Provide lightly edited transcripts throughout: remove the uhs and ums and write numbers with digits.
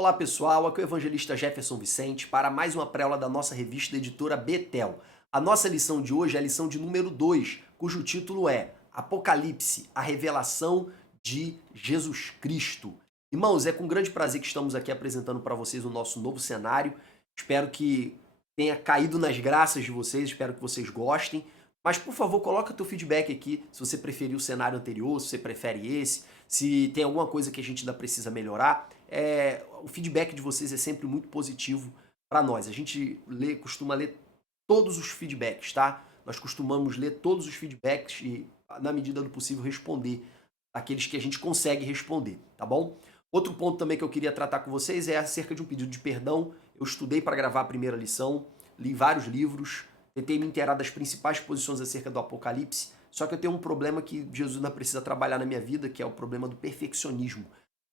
Olá pessoal, aqui é o evangelista Jefferson Vicente para mais uma préaula da nossa revista da editora Betel. A nossa lição de hoje é a lição de número 2, cujo título é Apocalipse, a revelação de Jesus Cristo. Irmãos, é com grande prazer que estamos aqui apresentando para vocês o nosso novo cenário. Espero que tenha caído nas graças de vocês, espero que vocês gostem. Mas, por favor, coloca teu feedback aqui, se você preferiu o cenário anterior, se você prefere esse, se tem alguma coisa que a gente ainda precisa melhorar. O feedback de vocês é sempre muito positivo para nós. A gente costuma ler todos os feedbacks, tá? Nós costumamos ler todos os feedbacks e, na medida do possível, responder aqueles que a gente consegue responder, tá bom? Outro ponto também que eu queria tratar com vocês é acerca de um pedido de perdão. Eu estudei para gravar a primeira lição, li vários livros, tentei me inteirar das principais posições acerca do Apocalipse, só que eu tenho um problema que Jesus ainda precisa trabalhar na minha vida, que é o problema do perfeccionismo.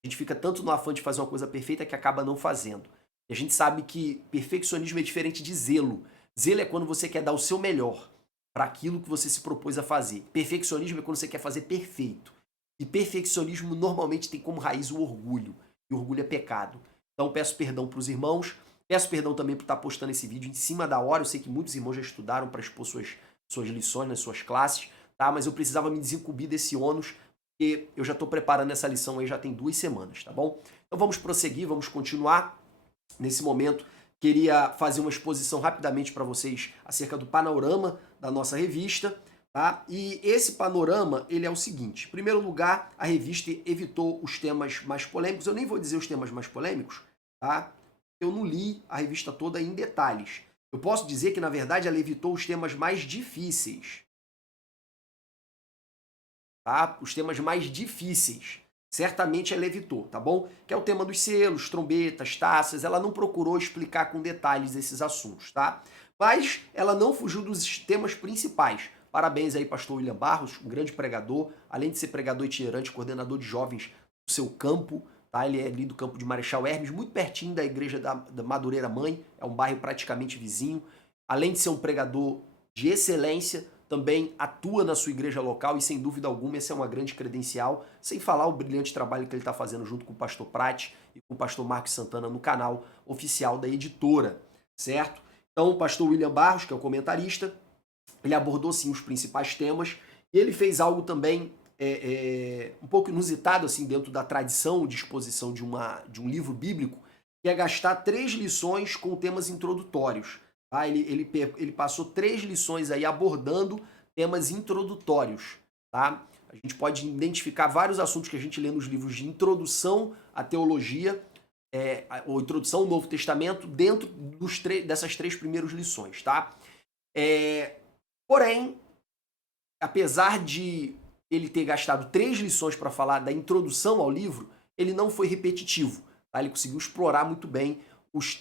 A gente fica tanto no afã de fazer uma coisa perfeita que acaba não fazendo. E a gente sabe que perfeccionismo é diferente de zelo. Zelo é quando você quer dar o seu melhor para aquilo que você se propôs a fazer. Perfeccionismo é quando você quer fazer perfeito. E perfeccionismo normalmente tem como raiz o orgulho. E o orgulho é pecado. Então peço perdão para os irmãos. Peço perdão também por estar postando esse vídeo em cima da hora. Eu sei que muitos irmãos já estudaram para expor suas lições nas suas classes, tá? Mas eu precisava me desincumbir desse ônus, porque eu já estou preparando essa lição aí já tem 2 semanas, tá bom? Então vamos prosseguir, vamos continuar. Nesse momento, queria fazer uma exposição rapidamente para vocês acerca do panorama da nossa revista, tá? E esse panorama, ele é o seguinte. Em primeiro lugar, a revista evitou os temas mais polêmicos. Eu nem vou dizer os temas mais polêmicos, tá? Eu não li a revista toda em detalhes. Eu posso dizer que, na verdade, ela evitou os temas mais difíceis. Tá? Os temas mais difíceis. Certamente ela evitou, tá bom? Que é o tema dos selos, trombetas, taças. Ela não procurou explicar com detalhes esses assuntos, tá? Mas ela não fugiu dos temas principais. Parabéns aí, pastor William Barros, um grande pregador. Além de ser pregador itinerante, coordenador de jovens do seu campo, tá? Ele é ali do campo de Marechal Hermes, muito pertinho da igreja da Madureira Mãe, é um bairro praticamente vizinho. Além de ser um pregador de excelência, também atua na sua igreja local e, sem dúvida alguma, essa é uma grande credencial, sem falar o brilhante trabalho que ele está fazendo junto com o pastor Prat e com o pastor Marcos Santana no canal oficial da editora, certo? Então, o pastor William Barros, que é o comentarista, ele abordou, sim, os principais temas e ele fez algo também um pouco inusitado assim dentro da tradição de exposição de um livro bíblico, que é gastar 3 lições com temas introdutórios. Tá? Ele passou 3 lições aí abordando temas introdutórios. Tá? A gente pode identificar vários assuntos que a gente lê nos livros de introdução à teologia, ou introdução ao Novo Testamento, dentro dessas 3 primeiras lições. Tá? Porém, apesar de ele ter gastado 3 lições para falar da introdução ao livro, ele não foi repetitivo. Tá? Ele conseguiu explorar muito bem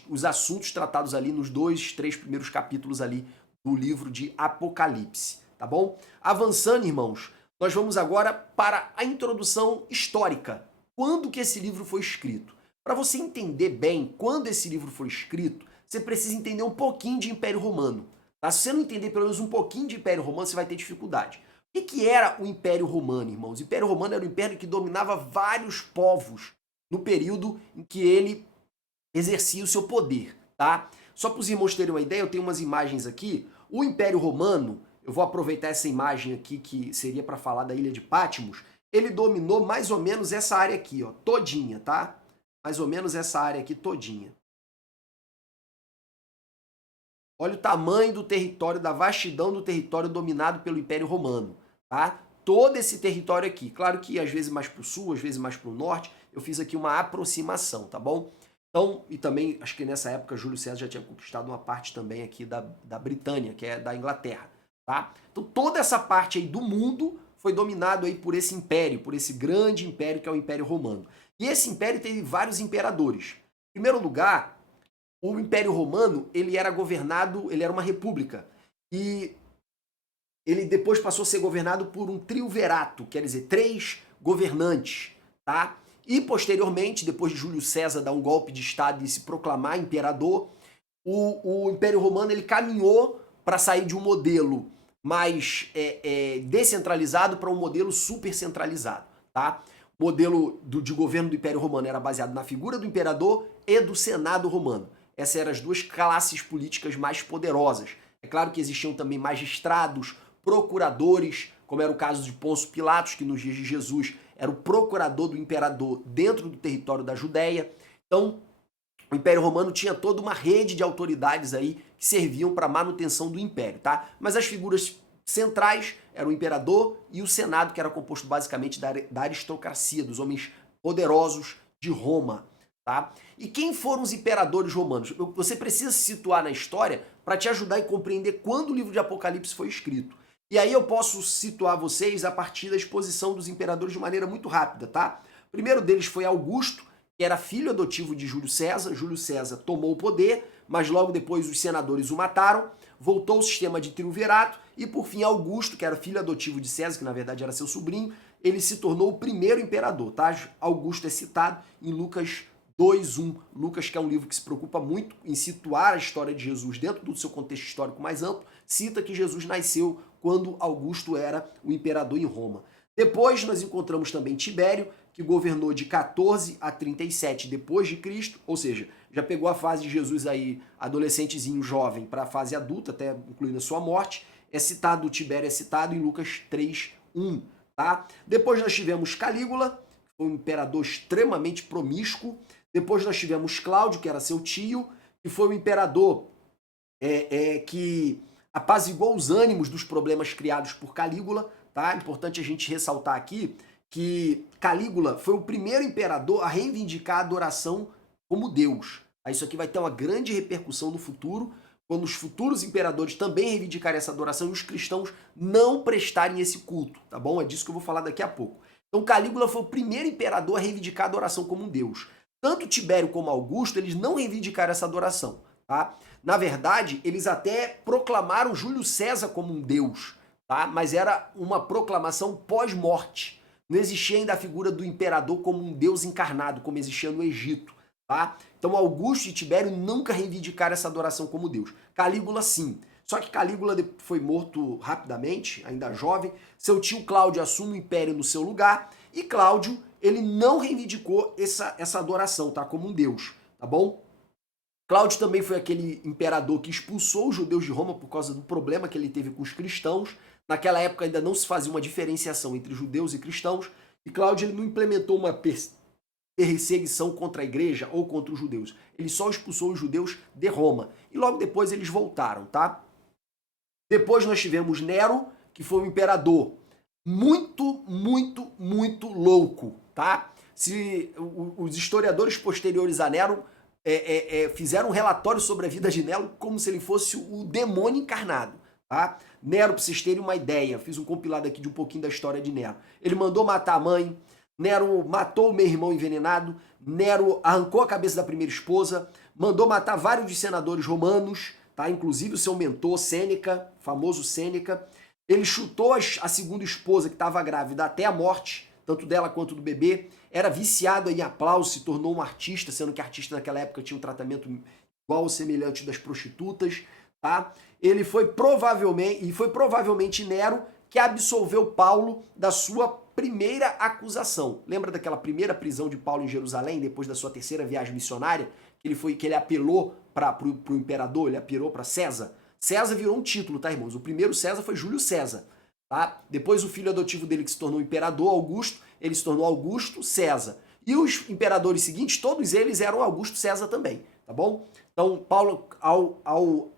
os assuntos tratados ali nos 2, 3 primeiros capítulos ali do livro de Apocalipse, tá bom? Avançando, irmãos, nós vamos agora para a introdução histórica. Quando que esse livro foi escrito? Para você entender bem quando esse livro foi escrito, você precisa entender um pouquinho de Império Romano. Tá? Se você não entender pelo menos um pouquinho de Império Romano, você vai ter dificuldade. O que era o Império Romano, irmãos? O Império Romano era um império que dominava vários povos no período em que ele exercia o seu poder, tá? Só para os irmãos terem uma ideia, eu tenho umas imagens aqui. O Império Romano, eu vou aproveitar essa imagem aqui que seria para falar da ilha de Patmos, ele dominou mais ou menos essa área aqui, ó, todinha, tá? Mais ou menos essa área aqui todinha. Olha o tamanho do território, da vastidão do território dominado pelo Império Romano, tá? Todo esse território aqui. Claro que às vezes mais para o sul, às vezes mais para o norte, eu fiz aqui uma aproximação, tá bom? Então, e também, acho que nessa época, Júlio César já tinha conquistado uma parte também aqui da Britânia, que é da Inglaterra, tá? Então, toda essa parte aí do mundo foi dominado aí por esse império, por esse grande império que é o Império Romano. E esse império teve vários imperadores. Em primeiro lugar, o Império Romano, ele era governado, ele era uma república. E ele depois passou a ser governado por um triunvirato, quer dizer, 3 governantes, tá? E, posteriormente, depois de Júlio César dar um golpe de Estado e se proclamar imperador, o Império Romano ele caminhou para sair de um modelo mais descentralizado para um modelo super centralizado. Tá? modelo de governo do Império Romano era baseado na figura do imperador e do Senado romano. Essas eram as duas classes políticas mais poderosas. É claro que existiam também magistrados, procuradores, como era o caso de Pôncio Pilatos, que nos dias de Jesus era o procurador do imperador dentro do território da Judéia. Então, o Império Romano tinha toda uma rede de autoridades aí que serviam para a manutenção do império, tá? Mas as figuras centrais eram o imperador e o Senado, que era composto basicamente da aristocracia, dos homens poderosos de Roma, tá? E quem foram os imperadores romanos? Você precisa se situar na história para te ajudar a compreender quando o livro de Apocalipse foi escrito. E aí eu posso situar vocês a partir da exposição dos imperadores de maneira muito rápida, tá? O primeiro deles foi Augusto, que era filho adotivo de Júlio César. Júlio César tomou o poder, mas logo depois os senadores o mataram, voltou o sistema de triunvirato e por fim Augusto, que era filho adotivo de César, que na verdade era seu sobrinho, ele se tornou o primeiro imperador, tá? Augusto é citado em Lucas 2:1. Lucas, que é um livro que se preocupa muito em situar a história de Jesus dentro do seu contexto histórico mais amplo, cita que Jesus nasceu quando Augusto era o imperador em Roma. Depois nós encontramos também Tibério, que governou de 14 a 37 depois de Cristo, ou seja, já pegou a fase de Jesus aí, adolescentezinho jovem, para a fase adulta, até incluindo a sua morte. O Tibério é citado em Lucas 3:1, tá? Depois nós tivemos Calígula, que foi um imperador extremamente promíscuo. Depois nós tivemos Cláudio, que era seu tio, que foi um imperador que apaziguou os ânimos dos problemas criados por Calígula, tá? É importante a gente ressaltar aqui que Calígula foi o primeiro imperador a reivindicar a adoração como Deus. Isso aqui vai ter uma grande repercussão no futuro, quando os futuros imperadores também reivindicarem essa adoração e os cristãos não prestarem esse culto, tá bom? É disso que eu vou falar daqui a pouco. Então Calígula foi o primeiro imperador a reivindicar a adoração como um Deus. Tanto Tibério como Augusto, eles não reivindicaram essa adoração, tá? Na verdade, eles até proclamaram Júlio César como um Deus, tá? Mas era uma proclamação pós-morte. Não existia ainda a figura do imperador como um Deus encarnado, como existia no Egito, tá? Então Augusto e Tibério nunca reivindicaram essa adoração como Deus. Calígula sim. Só que Calígula foi morto rapidamente, ainda jovem. Seu tio Cláudio assume o império no seu lugar e Cláudio, ele não reivindicou essa adoração, tá? Como um Deus, tá bom? Cláudio também foi aquele imperador que expulsou os judeus de Roma por causa do problema que ele teve com os cristãos. Naquela época ainda não se fazia uma diferenciação entre judeus e cristãos, e Cláudio ele não implementou uma perseguição contra a igreja ou contra os judeus. Ele só expulsou os judeus de Roma. E logo depois eles voltaram, tá? Depois nós tivemos Nero, que foi um imperador muito, muito, muito louco, tá? Os historiadores posteriores a Nero fizeram um relatório sobre a vida de Nero como se ele fosse o demônio encarnado, tá? Nero, pra vocês terem uma ideia, fiz um compilado aqui de um pouquinho da história de Nero. Ele mandou matar a mãe, Nero matou o meio-irmão envenenado, Nero arrancou a cabeça da primeira esposa, mandou matar vários dos senadores romanos, tá? Inclusive o seu mentor, Sêneca, famoso Sêneca. Ele chutou a segunda esposa, que estava grávida, até a morte, tanto dela quanto do bebê. Era viciado em aplauso, se tornou um artista, sendo que artista naquela época tinha um tratamento igual ou semelhante das prostitutas, tá? Foi provavelmente Nero que absolveu Paulo da sua primeira acusação. Lembra daquela primeira prisão de Paulo em Jerusalém, depois da sua terceira viagem missionária, que ele apelou para o imperador, ele apelou para César? César virou um título, tá, irmãos? O primeiro César foi Júlio César, tá? Depois o filho adotivo dele que se tornou imperador, Augusto, ele se tornou Augusto César. E os imperadores seguintes, todos eles eram Augusto César também, tá bom? Então, Paulo, ao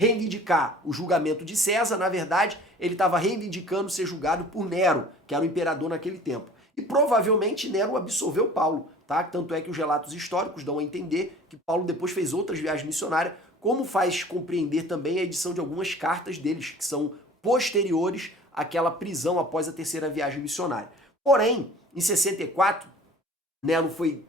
reivindicar o julgamento de César, na verdade, ele estava reivindicando ser julgado por Nero, que era o imperador naquele tempo. E provavelmente Nero absolveu Paulo, tá? Tanto é que os relatos históricos dão a entender que Paulo depois fez outras viagens missionárias, como faz compreender também a edição de algumas cartas deles, que são posteriores àquela prisão após a terceira viagem missionária. Porém, em 64, Nero foi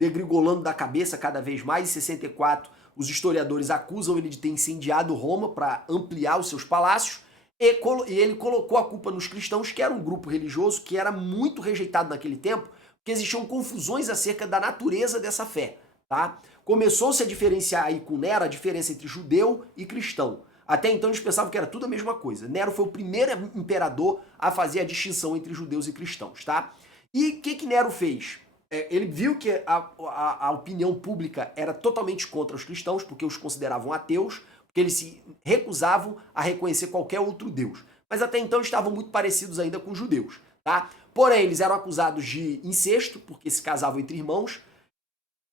degringolando da cabeça cada vez mais. Em 64, os historiadores acusam ele de ter incendiado Roma para ampliar os seus palácios, e ele colocou a culpa nos cristãos, que era um grupo religioso que era muito rejeitado naquele tempo, porque existiam confusões acerca da natureza dessa fé, tá? Começou-se a diferenciar aí com Nero a diferença entre judeu e cristão. Até então eles pensavam que era tudo a mesma coisa. Nero foi o primeiro imperador a fazer a distinção entre judeus e cristãos, tá? E o que Nero fez? Ele viu que a opinião pública era totalmente contra os cristãos, porque os consideravam ateus, porque eles se recusavam a reconhecer qualquer outro deus. Mas até então estavam muito parecidos ainda com os judeus, tá? Porém, eles eram acusados de incesto, porque se casavam entre irmãos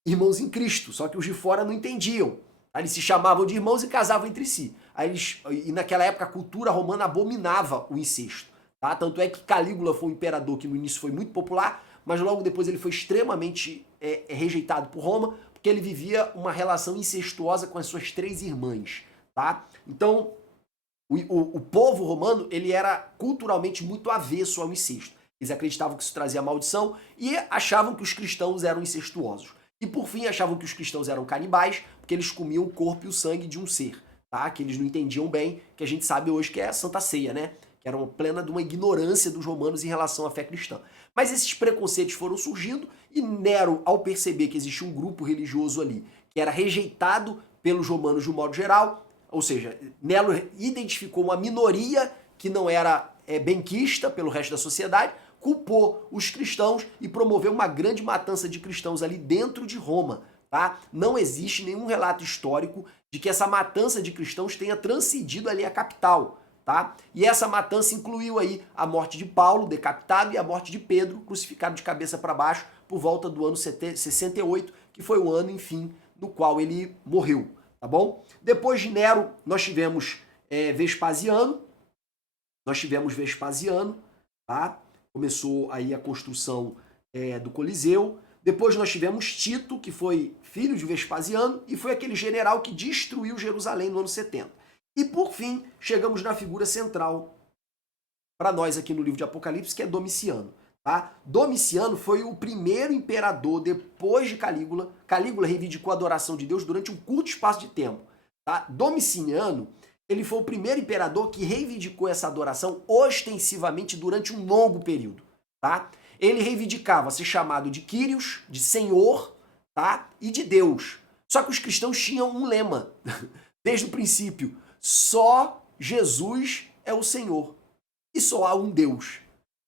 em Cristo, só que os de fora não entendiam. Aí eles se chamavam de irmãos e casavam entre si. E naquela época a cultura romana abominava o incesto. Tá? Tanto é que Calígula foi um imperador que no início foi muito popular, mas logo depois ele foi extremamente rejeitado por Roma, porque ele vivia uma relação incestuosa com as suas 3 irmãs. Tá? Então, o povo romano ele era culturalmente muito avesso ao incesto. Eles acreditavam que isso trazia maldição e achavam que os cristãos eram incestuosos. E por fim achavam que os cristãos eram canibais, porque eles comiam o corpo e o sangue de um ser, tá? Que eles não entendiam bem, que a gente sabe hoje que é a Santa Ceia, né? Que era uma plena de uma ignorância dos romanos em relação à fé cristã. Mas esses preconceitos foram surgindo e Nero, ao perceber que existia um grupo religioso ali que era rejeitado pelos romanos de um modo geral, ou seja, Nero identificou uma minoria que não era benquista pelo resto da sociedade, culpou os cristãos e promoveu uma grande matança de cristãos ali dentro de Roma. Tá? Não existe nenhum relato histórico de que essa matança de cristãos tenha transcendido ali a capital. Tá? E essa matança incluiu aí a morte de Paulo, decapitado, e a morte de Pedro, crucificado de cabeça para baixo, por volta do ano 68, que foi o ano, enfim, no qual ele morreu. Tá bom? Depois de Nero, nós tivemos Vespasiano. Tá? Começou aí a construção do Coliseu. Depois nós tivemos Tito, que foi filho de Vespasiano, e foi aquele general que destruiu Jerusalém no ano 70. E por fim, chegamos na figura central para nós aqui no livro de Apocalipse, que é Domiciano. Tá? Domiciano foi o primeiro imperador depois de Calígula. Calígula reivindicou a adoração de Deus durante um curto espaço de tempo. Tá? Domiciano, ele foi o primeiro imperador que reivindicou essa adoração ostensivamente durante um longo período. Tá? Ele reivindicava ser chamado de Kyrios, de Senhor, tá? E de Deus. Só que os cristãos tinham um lema, desde o princípio: só Jesus é o Senhor e só há um Deus.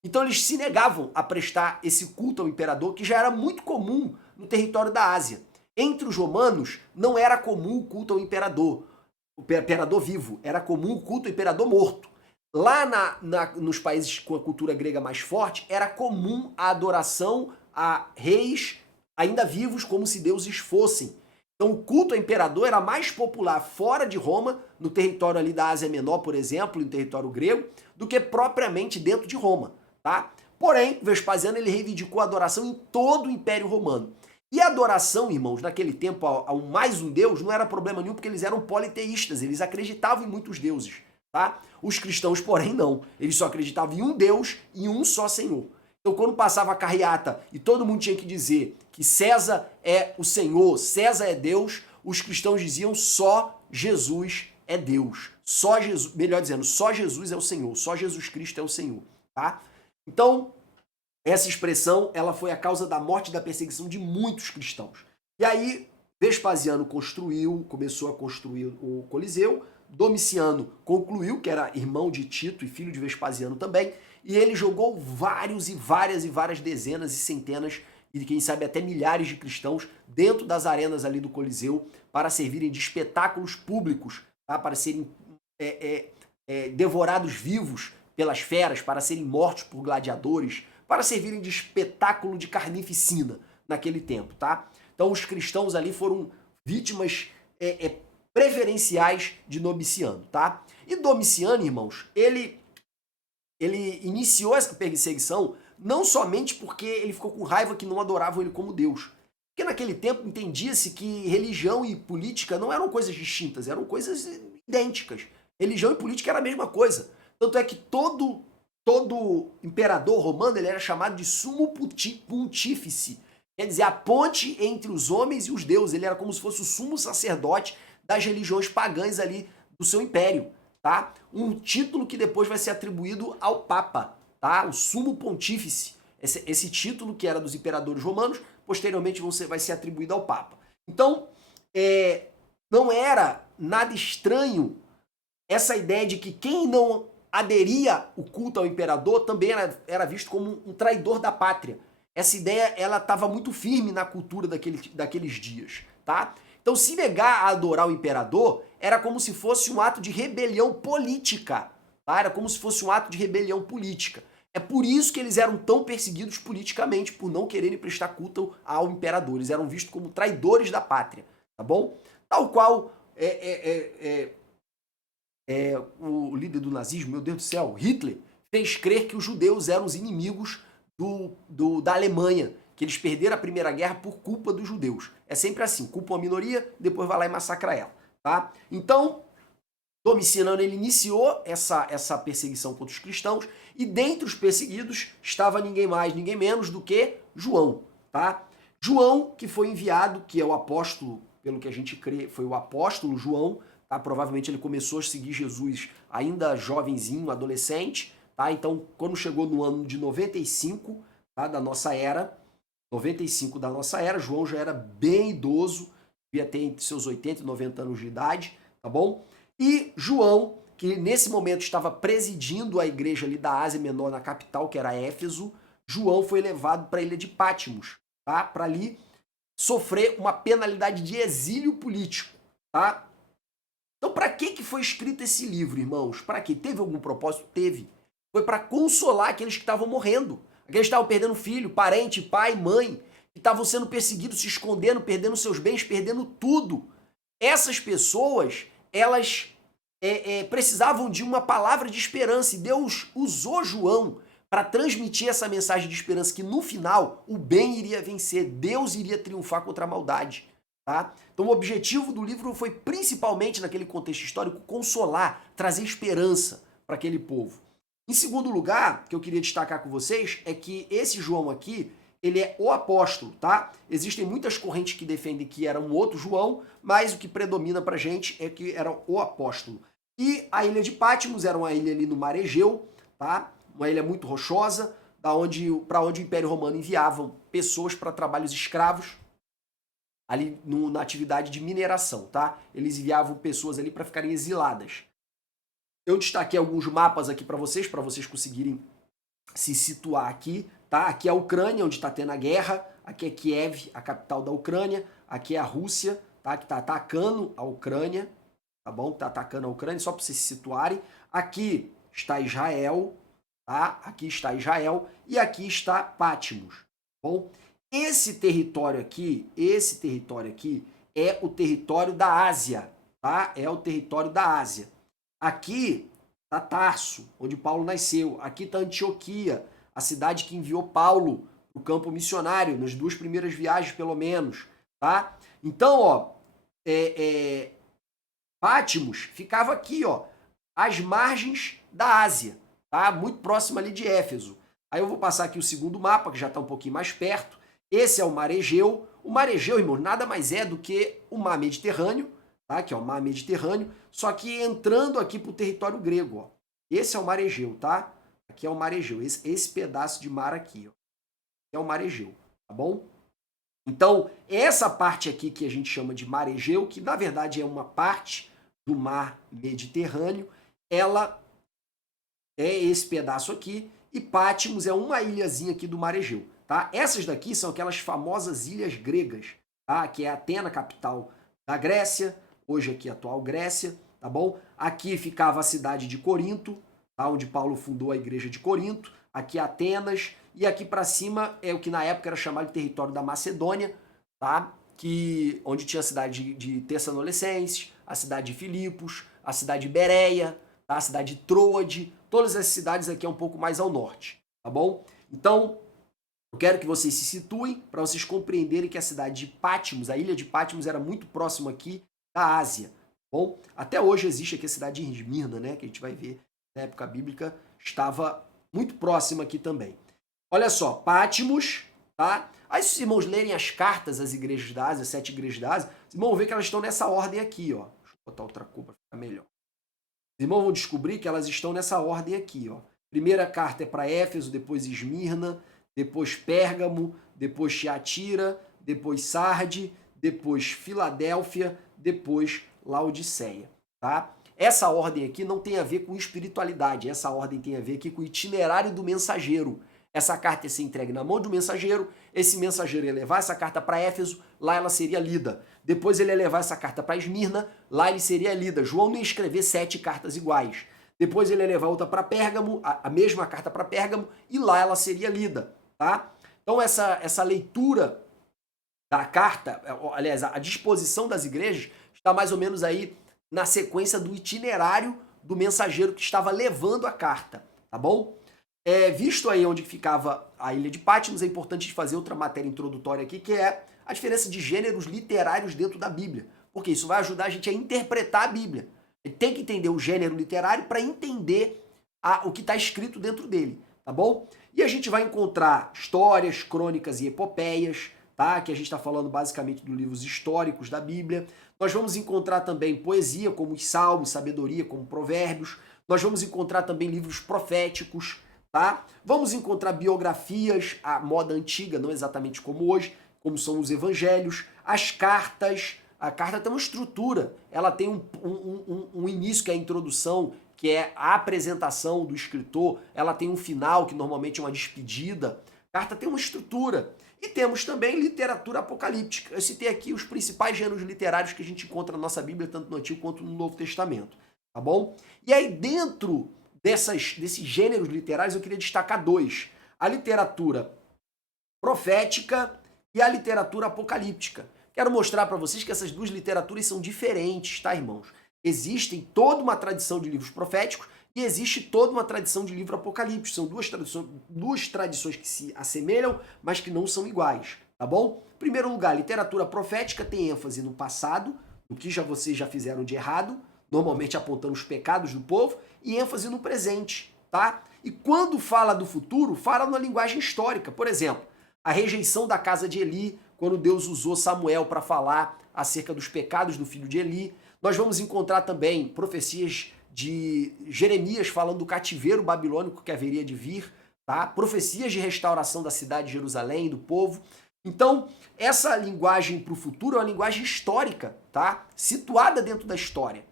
Então eles se negavam a prestar esse culto ao imperador, que já era muito comum no território da Ásia. Entre os romanos não era comum o culto ao imperador vivo, era comum o culto ao imperador morto. Lá nos países com a cultura grega mais forte, era comum a adoração a reis ainda vivos, como se deuses fossem. Então o culto ao imperador era mais popular fora de Roma, no território ali da Ásia Menor, por exemplo, no território grego, do que propriamente dentro de Roma. Tá? Porém, Vespasiano ele reivindicou a adoração em todo o Império Romano. E a adoração, irmãos, naquele tempo a mais um deus não era problema nenhum, porque eles eram politeístas, eles acreditavam em muitos deuses. Tá? Os cristãos, porém, não. Eles só acreditavam em um Deus e em um só Senhor. Então, quando passava a carreata e todo mundo tinha que dizer que César é o Senhor, César é Deus, os cristãos diziam só Jesus é Deus. Só Jesus, melhor dizendo, só Jesus é o Senhor, só Jesus Cristo é o Senhor. Tá? Então, essa expressão ela foi a causa da morte e da perseguição de muitos cristãos. E aí, Vespasiano começou a construir o Coliseu, Domiciano concluiu, que era irmão de Tito e filho de Vespasiano também, e ele jogou várias dezenas e centenas, e quem sabe até milhares de cristãos dentro das arenas ali do Coliseu para servirem de espetáculos públicos, tá? Para serem devorados vivos pelas feras, para serem mortos por gladiadores, para servirem de espetáculo de carnificina naquele tempo, tá? Então os cristãos ali foram vítimas preferenciais de Domiciano, tá? E Domiciano, irmãos, ele iniciou essa perseguição não somente porque ele ficou com raiva que não adoravam ele como Deus. Porque naquele tempo entendia-se que religião e política não eram coisas distintas, eram coisas idênticas. Religião e política era a mesma coisa. Tanto é que todo imperador romano ele era chamado de sumo pontífice. Quer dizer, a ponte entre os homens e os deuses. Ele era como se fosse o sumo sacerdote das religiões pagãs ali do seu império. Tá? Um título que depois vai ser atribuído ao Papa. Tá? O sumo pontífice. Esse título que era dos imperadores romanos, posteriormente vai ser atribuído ao Papa. Então, não era nada estranho essa ideia de que quem não aderia o culto ao imperador também era visto como um traidor da pátria. Essa ideia ela estava muito firme na cultura daqueles dias, tá? Então, se negar a adorar o imperador era como se fosse um ato de rebelião política, tá? Era como se fosse um ato de rebelião política. É por isso que eles eram tão perseguidos politicamente, por não quererem prestar culto ao imperador. Eles eram vistos como traidores da pátria, tá bom? Tal qual o líder do nazismo, meu Deus do céu, Hitler, fez crer que os judeus eram os inimigos da Alemanha, que eles perderam a Primeira Guerra por culpa dos judeus. É sempre assim, culpa uma minoria, depois vai lá e massacra ela, tá? Então, Domiciano ele iniciou essa perseguição contra os cristãos e dentre os perseguidos estava ninguém mais, ninguém menos do que João, tá? João, que foi enviado, que é o apóstolo, pelo que a gente crê, foi o apóstolo João, tá? Provavelmente ele começou a seguir Jesus ainda jovenzinho, adolescente, tá? Então, quando chegou no ano de 95, tá? Da nossa era, 95 da nossa era, João já era bem idoso, devia ter entre seus 80 e 90 anos de idade, tá bom? E João, que nesse momento estava presidindo a igreja ali da Ásia Menor na capital, que era Éfeso, João foi levado para a ilha de Patmos, tá? Para ali sofrer uma penalidade de exílio político, tá? Então, para que foi escrito esse livro, irmãos? Para quê? Teve algum propósito? Teve. Foi para consolar aqueles que estavam morrendo, aqueles que estavam perdendo filho, parente, pai, mãe, que estavam sendo perseguidos, se escondendo, perdendo seus bens, perdendo tudo. Essas pessoas, elas precisavam de uma palavra de esperança e Deus usou João para transmitir essa mensagem de esperança que no final o bem iria vencer, Deus iria triunfar contra a maldade. Tá? Então o objetivo do livro foi principalmente naquele contexto histórico consolar, trazer esperança para aquele povo. Em segundo lugar, que eu queria destacar com vocês é que esse João aqui, ele é o apóstolo, tá? Existem muitas correntes que defendem que era um outro João, mas o que predomina pra gente é que era o apóstolo. E a ilha de Patmos era uma ilha ali no mar Egeu, tá? Uma ilha muito rochosa, para onde o Império Romano enviavam pessoas para trabalhos escravos, ali na atividade de mineração, tá? Eles enviavam pessoas ali para ficarem exiladas. Eu destaquei alguns mapas aqui para vocês conseguirem se situar aqui, tá? Aqui é a Ucrânia, onde está tendo a guerra, aqui é Kiev, a capital da Ucrânia, aqui é a Rússia, tá? Que está atacando a Ucrânia, tá bom? Está atacando a Ucrânia, só para vocês se situarem. Aqui está Israel, tá? Aqui está Israel e aqui está Patmos, tá bom? Esse território aqui é o território da Ásia, tá? É o território da Ásia. Aqui está Tarso, onde Paulo nasceu. Aqui está Antioquia, a cidade que enviou Paulo para o campo missionário, nas 2 primeiras viagens, pelo menos, tá? Então, ó, Patmos ficava aqui, ó, às margens da Ásia, tá? Muito próximo ali de Éfeso. Aí eu vou passar aqui o segundo mapa, que já está um pouquinho mais perto. Esse é o Mar Egeu. O Mar Egeu, irmãos, nada mais é do que o Mar Mediterrâneo, tá? Que é o Mar Mediterrâneo, só que entrando aqui para o território grego, ó. Esse é o Mar Egeu, tá? Aqui é o Mar Egeu, esse pedaço de mar aqui, ó. É o Mar Egeu, tá bom? Então, essa parte aqui que a gente chama de Mar Egeu, que na verdade é uma parte do Mar Mediterrâneo, ela é esse pedaço aqui, e Patmos é uma ilhazinha aqui do Mar Egeu, tá? Essas daqui são aquelas famosas ilhas gregas, tá? Que é Atena, capital da Grécia, hoje aqui a atual Grécia, tá bom? Aqui ficava a cidade de Corinto, tá? Onde Paulo fundou a igreja de Corinto, aqui Atenas, e aqui para cima é o que na época era chamado de território da Macedônia, tá? Onde tinha a cidade de Tessalonicenses, a cidade de Filipos, a cidade de Bereia, tá? A cidade de Troade, todas essas cidades aqui é um pouco mais ao norte, tá bom? Então, eu quero que vocês se situem para vocês compreenderem que a cidade de Patmos, a ilha de Patmos era muito próximo aqui da Ásia, tá bom? Até hoje existe aqui a cidade de Esmirna, né? Que a gente vai ver na época bíblica, estava muito próxima aqui também. Olha só, Patmos, tá? Aí se os irmãos lerem as cartas às igrejas da Ásia, 7 igrejas da Ásia, os irmãos vão ver que elas estão nessa ordem aqui, ó. Deixa eu botar outra cor para ficar melhor. Os irmãos vão descobrir que elas estão nessa ordem aqui, ó. Primeira carta é para Éfeso, depois Esmirna, depois Pérgamo, depois Tiatira, depois Sarde, depois Filadélfia, depois Laodiceia, tá? Essa ordem aqui não tem a ver com espiritualidade, essa ordem tem a ver aqui com o itinerário do mensageiro. Essa carta ia ser entregue na mão de um mensageiro, esse mensageiro ia levar essa carta para Éfeso, lá ela seria lida. Depois ele ia levar essa carta para Esmirna, lá ele seria lida. João não ia escrever 7 cartas iguais. Depois ele ia levar outra para Pérgamo, a mesma carta para Pérgamo, e lá ela seria lida, tá? Então essa leitura da carta, aliás, a disposição das igrejas está mais ou menos aí na sequência do itinerário do mensageiro que estava levando a carta, tá bom? Visto aí onde ficava a ilha de Patmos, é importante fazer outra matéria introdutória aqui, que é a diferença de gêneros literários dentro da Bíblia, porque isso vai ajudar a gente a interpretar a Bíblia. Tem que entender o gênero literário para entender o que está escrito dentro dele, tá bom? E a gente vai encontrar histórias, crônicas e epopeias, tá? Que a gente está falando basicamente dos livros históricos da Bíblia. Nós vamos encontrar também poesia, como os Salmos, sabedoria, como Provérbios. Nós vamos encontrar também livros proféticos, tá? Vamos encontrar biografias, a moda antiga, não exatamente como hoje, como são os evangelhos, as cartas. A carta tem uma estrutura, ela tem um início, que é a introdução, que é a apresentação do escritor, ela tem um final, que normalmente é uma despedida. A carta tem uma estrutura. E temos também literatura apocalíptica. Eu citei aqui os principais gêneros literários que a gente encontra na nossa Bíblia, tanto no Antigo quanto no Novo Testamento, tá bom? E aí, dentro desses gêneros literários, eu queria destacar 2. A literatura profética e a literatura apocalíptica. Quero mostrar para vocês que essas 2 literaturas são diferentes, tá, irmãos? Existem toda uma tradição de livros proféticos e existe toda uma tradição de livro apocalíptico. São duas tradições que se assemelham, mas que não são iguais, tá bom? Em primeiro lugar, a literatura profética tem ênfase no passado, no que vocês já fizeram de errado, normalmente apontando os pecados do povo, e ênfase no presente, tá? E quando fala do futuro, fala numa linguagem histórica. Por exemplo, a rejeição da casa de Eli, quando Deus usou Samuel para falar acerca dos pecados do filho de Eli. Nós vamos encontrar também profecias de Jeremias falando do cativeiro babilônico que haveria de vir, tá? Profecias de restauração da cidade de Jerusalém, do povo. Então, essa linguagem para o futuro é uma linguagem histórica, tá? Situada dentro da história.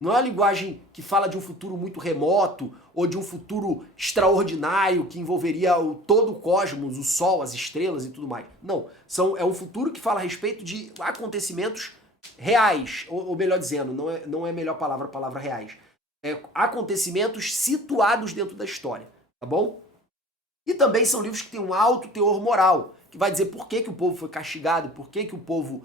Não é uma linguagem que fala de um futuro muito remoto ou de um futuro extraordinário que envolveria todo o cosmos, o Sol, as estrelas e tudo mais. Não, é um futuro que fala a respeito de acontecimentos reais, ou melhor dizendo, não é a melhor palavra, a palavra reais. Acontecimentos situados dentro da história, tá bom? E também são livros que têm um alto teor moral, que vai dizer por que o povo foi castigado, por que o povo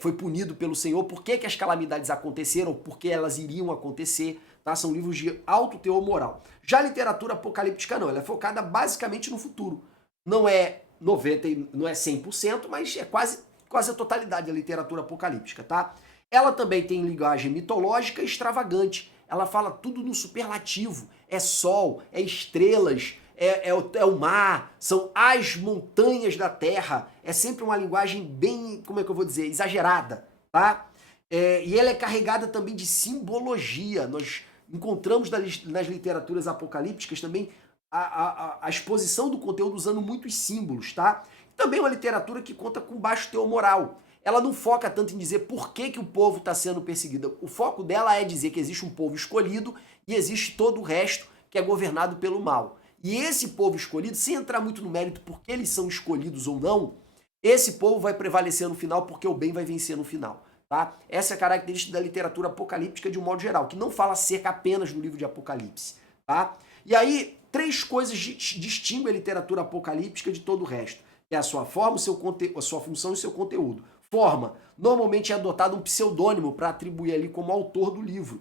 foi punido pelo Senhor, por que as calamidades aconteceram, por que elas iriam acontecer, tá? São livros de alto teor moral. Já a literatura apocalíptica não, ela é focada basicamente no futuro. Não é 90%, não é 100%, mas é quase a totalidade da literatura apocalíptica, tá? Ela também tem linguagem mitológica e extravagante. Ela fala tudo no superlativo. É sol, é estrelas, é o mar, são as montanhas da terra. É sempre uma linguagem bem, como é que eu vou dizer, exagerada, tá? E ela é carregada também de simbologia. Nós encontramos nas literaturas apocalípticas também a exposição do conteúdo usando muitos símbolos, tá? Também é uma literatura que conta com baixo teor moral. Ela não foca tanto em dizer por que o povo está sendo perseguido. O foco dela é dizer que existe um povo escolhido e existe todo o resto que é governado pelo mal. E esse povo escolhido, sem entrar muito no mérito por que eles são escolhidos ou não, esse povo vai prevalecer no final porque o bem vai vencer no final. Tá? Essa é a característica da literatura apocalíptica de um modo geral, que não fala acerca apenas do livro de Apocalipse. Tá? E aí, 3 coisas distinguem a literatura apocalíptica de todo o resto. É a sua forma, a sua função e o seu conteúdo. Forma. Normalmente é adotado um pseudônimo para atribuir ali como autor do livro.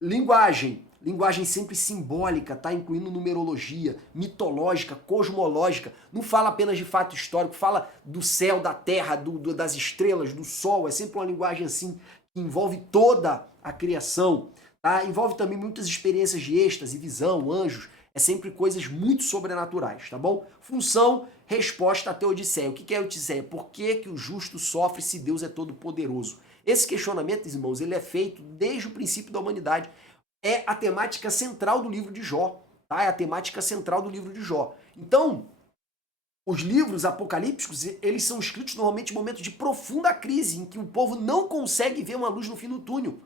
Linguagem. Linguagem sempre simbólica, tá? Incluindo numerologia, mitológica, cosmológica. Não fala apenas de fato histórico, fala do céu, da terra, das estrelas, do sol. É sempre uma linguagem assim que envolve toda a criação. Tá? Envolve também muitas experiências de êxtase, visão, anjos. É sempre coisas muito sobrenaturais, tá bom? Função, resposta à Teodiceia. O que é a Teodiceia? Por que o justo sofre se Deus é todo poderoso? Esse questionamento, irmãos, ele é feito desde o princípio da humanidade. É a temática central do livro de Jó, tá? É a temática central do livro de Jó. Então, os livros apocalípticos, eles são escritos normalmente em momentos de profunda crise, em que o povo não consegue ver uma luz no fim do túnel.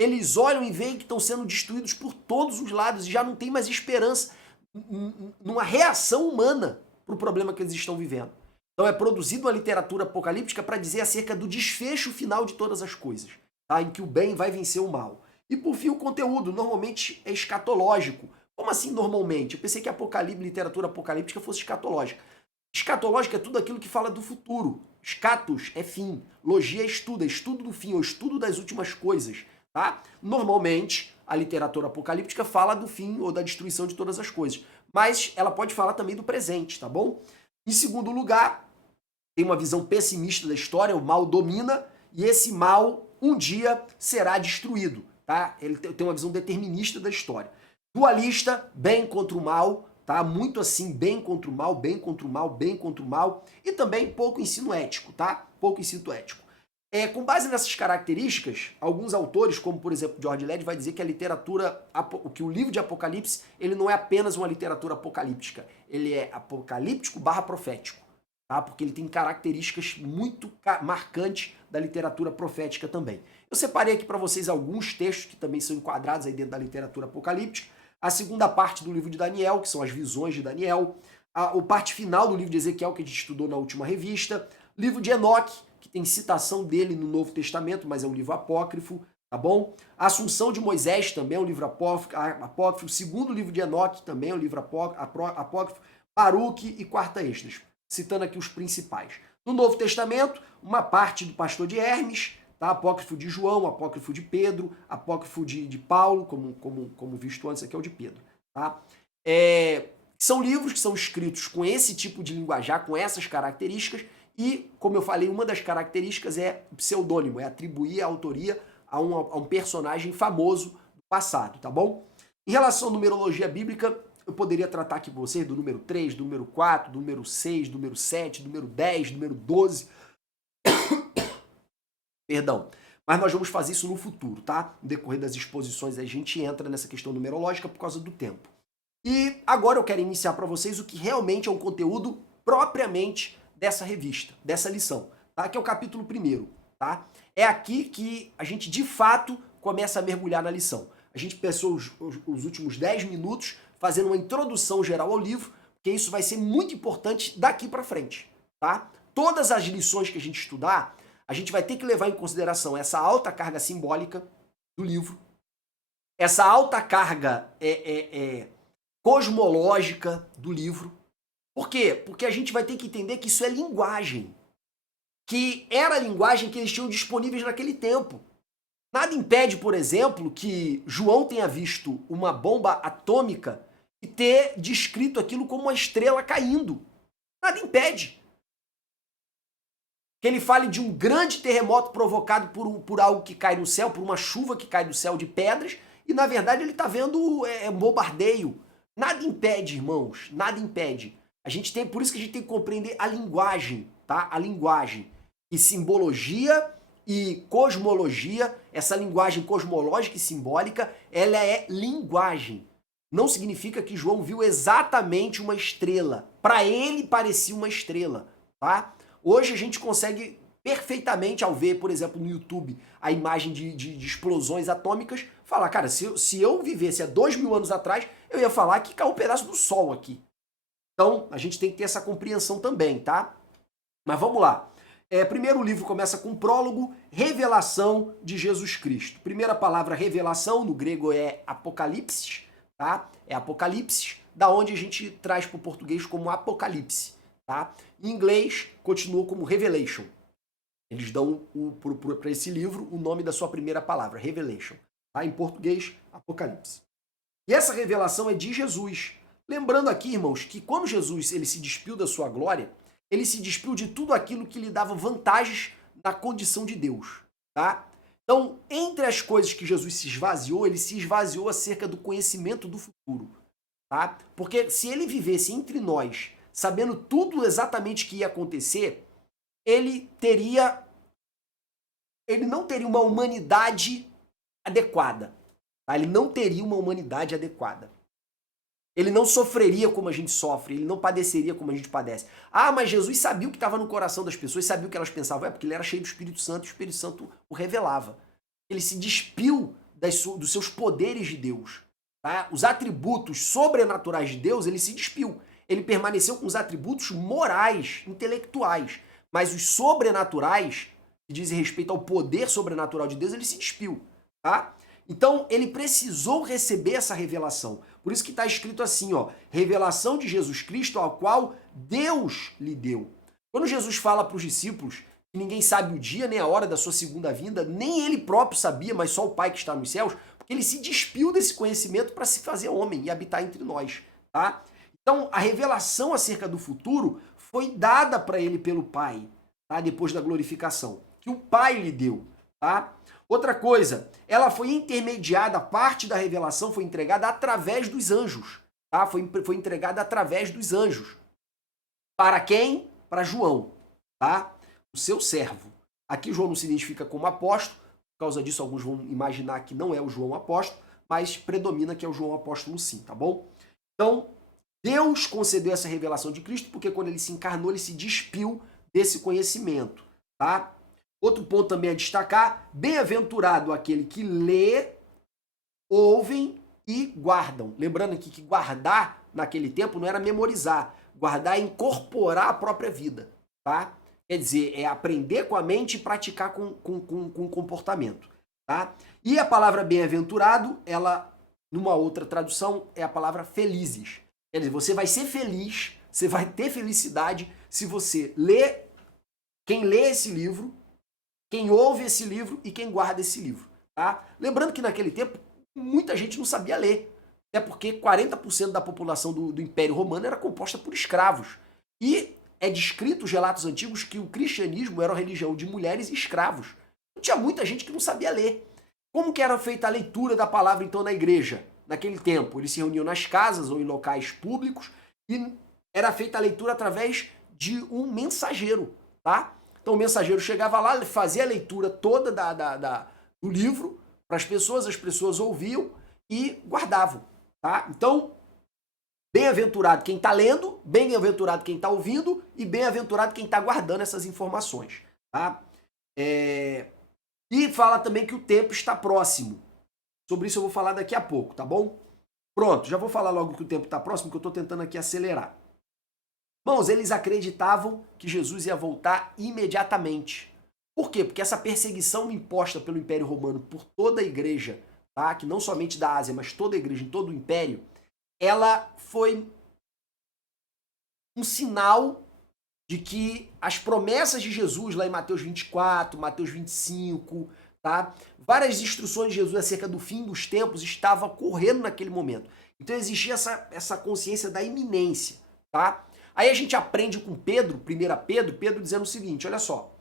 Eles olham e veem que estão sendo destruídos por todos os lados e já não tem mais esperança numa reação humana para o problema que eles estão vivendo. Então é produzida uma literatura apocalíptica para dizer acerca do desfecho final de todas as coisas, tá? Em que o bem vai vencer o mal. E por fim o conteúdo normalmente é escatológico. Como assim normalmente? Eu pensei que a literatura apocalíptica fosse escatológica. Escatológica é tudo aquilo que fala do futuro. Escatos é fim. Logia é estudo do fim, ou estudo das últimas coisas. Tá? Normalmente, a literatura apocalíptica fala do fim ou da destruição de todas as coisas. Mas ela pode falar também do presente, tá bom? Em segundo lugar, tem uma visão pessimista da história, o mal domina, e esse mal um dia será destruído. Tá? Ele tem uma visão determinista da história. Dualista, bem contra o mal, tá? Muito assim, bem contra o mal, bem contra o mal, bem contra o mal, e também pouco ensino ético, tá? Pouco ensino ético. Com base nessas características, alguns autores, como por exemplo George Led, vai dizer que a literatura, que o livro de Apocalipse, ele não é apenas uma literatura apocalíptica, ele é apocalíptico / profético, tá? Porque ele tem características muito marcantes da literatura profética também. Eu separei aqui para vocês alguns textos que também são enquadrados aí dentro da literatura apocalíptica. A segunda parte do livro de Daniel, que são as visões de Daniel. A parte final do livro de Ezequiel, que a gente estudou na última revista. Livro de Enoque, que tem citação dele no Novo Testamento, mas é um livro apócrifo, tá bom? A Assunção de Moisés também é um livro apócrifo. O segundo livro de Enoque também é um livro apócrifo. Baruque e Quarta Esdras, citando aqui os principais. No Novo Testamento, uma parte do pastor de Hermes, tá? Apócrifo de João, apócrifo de Pedro, apócrifo de Paulo, como visto antes, aqui é o de Pedro. Tá? São livros que são escritos com esse tipo de linguajar, com essas características, e, como eu falei, uma das características é o pseudônimo, é atribuir a autoria a um personagem famoso do passado, tá bom? Em relação à numerologia bíblica, eu poderia tratar aqui com vocês do número 3, do número 4, do número 6, do número 7, do número 10, do número 12... Perdão, mas nós vamos fazer isso no futuro, tá? No decorrer das exposições a gente entra nessa questão numerológica por causa do tempo. E agora eu quero iniciar para vocês o que realmente é um conteúdo propriamente dessa revista, dessa lição, tá? Que é o capítulo 1º, tá? É aqui que a gente de fato começa a mergulhar na lição. A gente pensou os últimos 10 minutos fazendo uma introdução geral ao livro, porque isso vai ser muito importante daqui para frente, tá? Todas as lições que a gente estudar, a gente vai ter que levar em consideração essa alta carga simbólica do livro, essa alta carga cosmológica do livro. Por quê? Porque a gente vai ter que entender que isso é linguagem, que era a linguagem que eles tinham disponíveis naquele tempo. Nada impede, por exemplo, que João tenha visto uma bomba atômica e ter descrito aquilo como uma estrela caindo. Nada impede. Que ele fale de um grande terremoto provocado por algo que cai do céu, por uma chuva que cai do céu de pedras, e na verdade ele está vendo um bombardeio. Nada impede, irmãos, nada impede. Por isso que a gente tem que compreender a linguagem, tá? A linguagem. E simbologia e cosmologia, essa linguagem cosmológica e simbólica, ela é linguagem. Não significa que João viu exatamente uma estrela. Para ele parecia uma estrela, tá? Hoje a gente consegue perfeitamente, ao ver, por exemplo, no YouTube, a imagem de explosões atômicas, falar, cara, se eu vivesse há 2000 anos atrás, eu ia falar que caiu um pedaço do sol aqui. Então, a gente tem que ter essa compreensão também, tá? Mas vamos lá. Primeiro o livro começa com um prólogo, revelação de Jesus Cristo. Primeira palavra revelação, no grego é apocalipse, tá? É apocalipse, da onde a gente traz para o português como apocalipse. Tá? Em inglês, continua como Revelation. Eles dão para esse livro o nome da sua primeira palavra, Revelation. Tá? Em português, Apocalipse. E essa revelação é de Jesus. Lembrando aqui, irmãos, que quando Jesus ele se despiu da sua glória, ele se despiu de tudo aquilo que lhe dava vantagens na condição de Deus. Tá? Então, entre as coisas que Jesus se esvaziou, ele se esvaziou acerca do conhecimento do futuro. Tá? Porque se ele vivesse entre nós, sabendo tudo exatamente que ia acontecer, ele não teria uma humanidade adequada. Tá? Ele não teria uma humanidade adequada. Ele não sofreria como a gente sofre, ele não padeceria como a gente padece. Ah, mas Jesus sabia o que estava no coração das pessoas, sabia o que elas pensavam. É porque ele era cheio do Espírito Santo e o Espírito Santo o revelava. Ele se despiu dos seus poderes de Deus. Tá? Os atributos sobrenaturais de Deus, ele se despiu. Ele permaneceu com os atributos morais, intelectuais. Mas os sobrenaturais, que dizem respeito ao poder sobrenatural de Deus, ele se despiu. Tá? Então, ele precisou receber essa revelação. Por isso que está escrito assim, ó, revelação de Jesus Cristo, ao qual Deus lhe deu. Quando Jesus fala para os discípulos que ninguém sabe o dia nem a hora da sua segunda vinda, nem ele próprio sabia, mas só o Pai que está nos céus, porque ele se despiu desse conhecimento para se fazer homem e habitar entre nós. Tá? Então, a revelação acerca do futuro foi dada para ele pelo Pai, tá? Depois da glorificação, que o Pai lhe deu. Tá? Outra coisa, ela foi intermediada, parte da revelação foi entregada através dos anjos. Tá? Foi entregada através dos anjos. Para quem? Para João, tá? O seu servo. Aqui João não se identifica como apóstolo, por causa disso alguns vão imaginar que não é o João apóstolo, mas predomina que é o João apóstolo sim, tá bom? Então, Deus concedeu essa revelação de Cristo porque quando ele se encarnou, ele se despiu desse conhecimento, tá? Outro ponto também a destacar, bem-aventurado aquele que lê, ouvem e guardam. Lembrando aqui que guardar naquele tempo não era memorizar, guardar é incorporar a própria vida, tá? Quer dizer, é aprender com a mente e praticar com comportamento, tá? E a palavra bem-aventurado, ela, numa outra tradução, é a palavra felizes. Quer dizer, você vai ser feliz, você vai ter felicidade se você lê, quem lê esse livro, quem ouve esse livro e quem guarda esse livro, tá? Lembrando que naquele tempo muita gente não sabia ler, até porque 40% da população do Império Romano era composta por escravos. E é descrito os relatos antigos que o cristianismo era uma religião de mulheres e escravos. Então, tinha muita gente que não sabia ler. Como que era feita a leitura da palavra então na igreja? Naquele tempo, eles se reuniam nas casas ou em locais públicos e era feita a leitura através de um mensageiro, tá? Então o mensageiro chegava lá, fazia a leitura toda do livro para as pessoas ouviam e guardavam, tá? Então, bem-aventurado quem está lendo, bem-aventurado quem está ouvindo e bem-aventurado quem está guardando essas informações, tá? E fala também que o tempo está próximo. Sobre isso eu vou falar daqui a pouco, tá bom? Pronto, já vou falar logo que o tempo está próximo, que eu estou tentando aqui acelerar. Irmãos, eles acreditavam que Jesus ia voltar imediatamente. Por quê? Porque essa perseguição imposta pelo Império Romano por toda a igreja, tá? Que não somente da Ásia, mas toda a igreja, em todo o Império, ela foi um sinal de que as promessas de Jesus, lá em Mateus 24, Mateus 25, tá? Várias instruções de Jesus acerca do fim dos tempos estavam ocorrendo naquele momento. Então existia essa consciência da iminência, tá? Aí a gente aprende com Pedro, 1 Pedro dizendo o seguinte, olha só.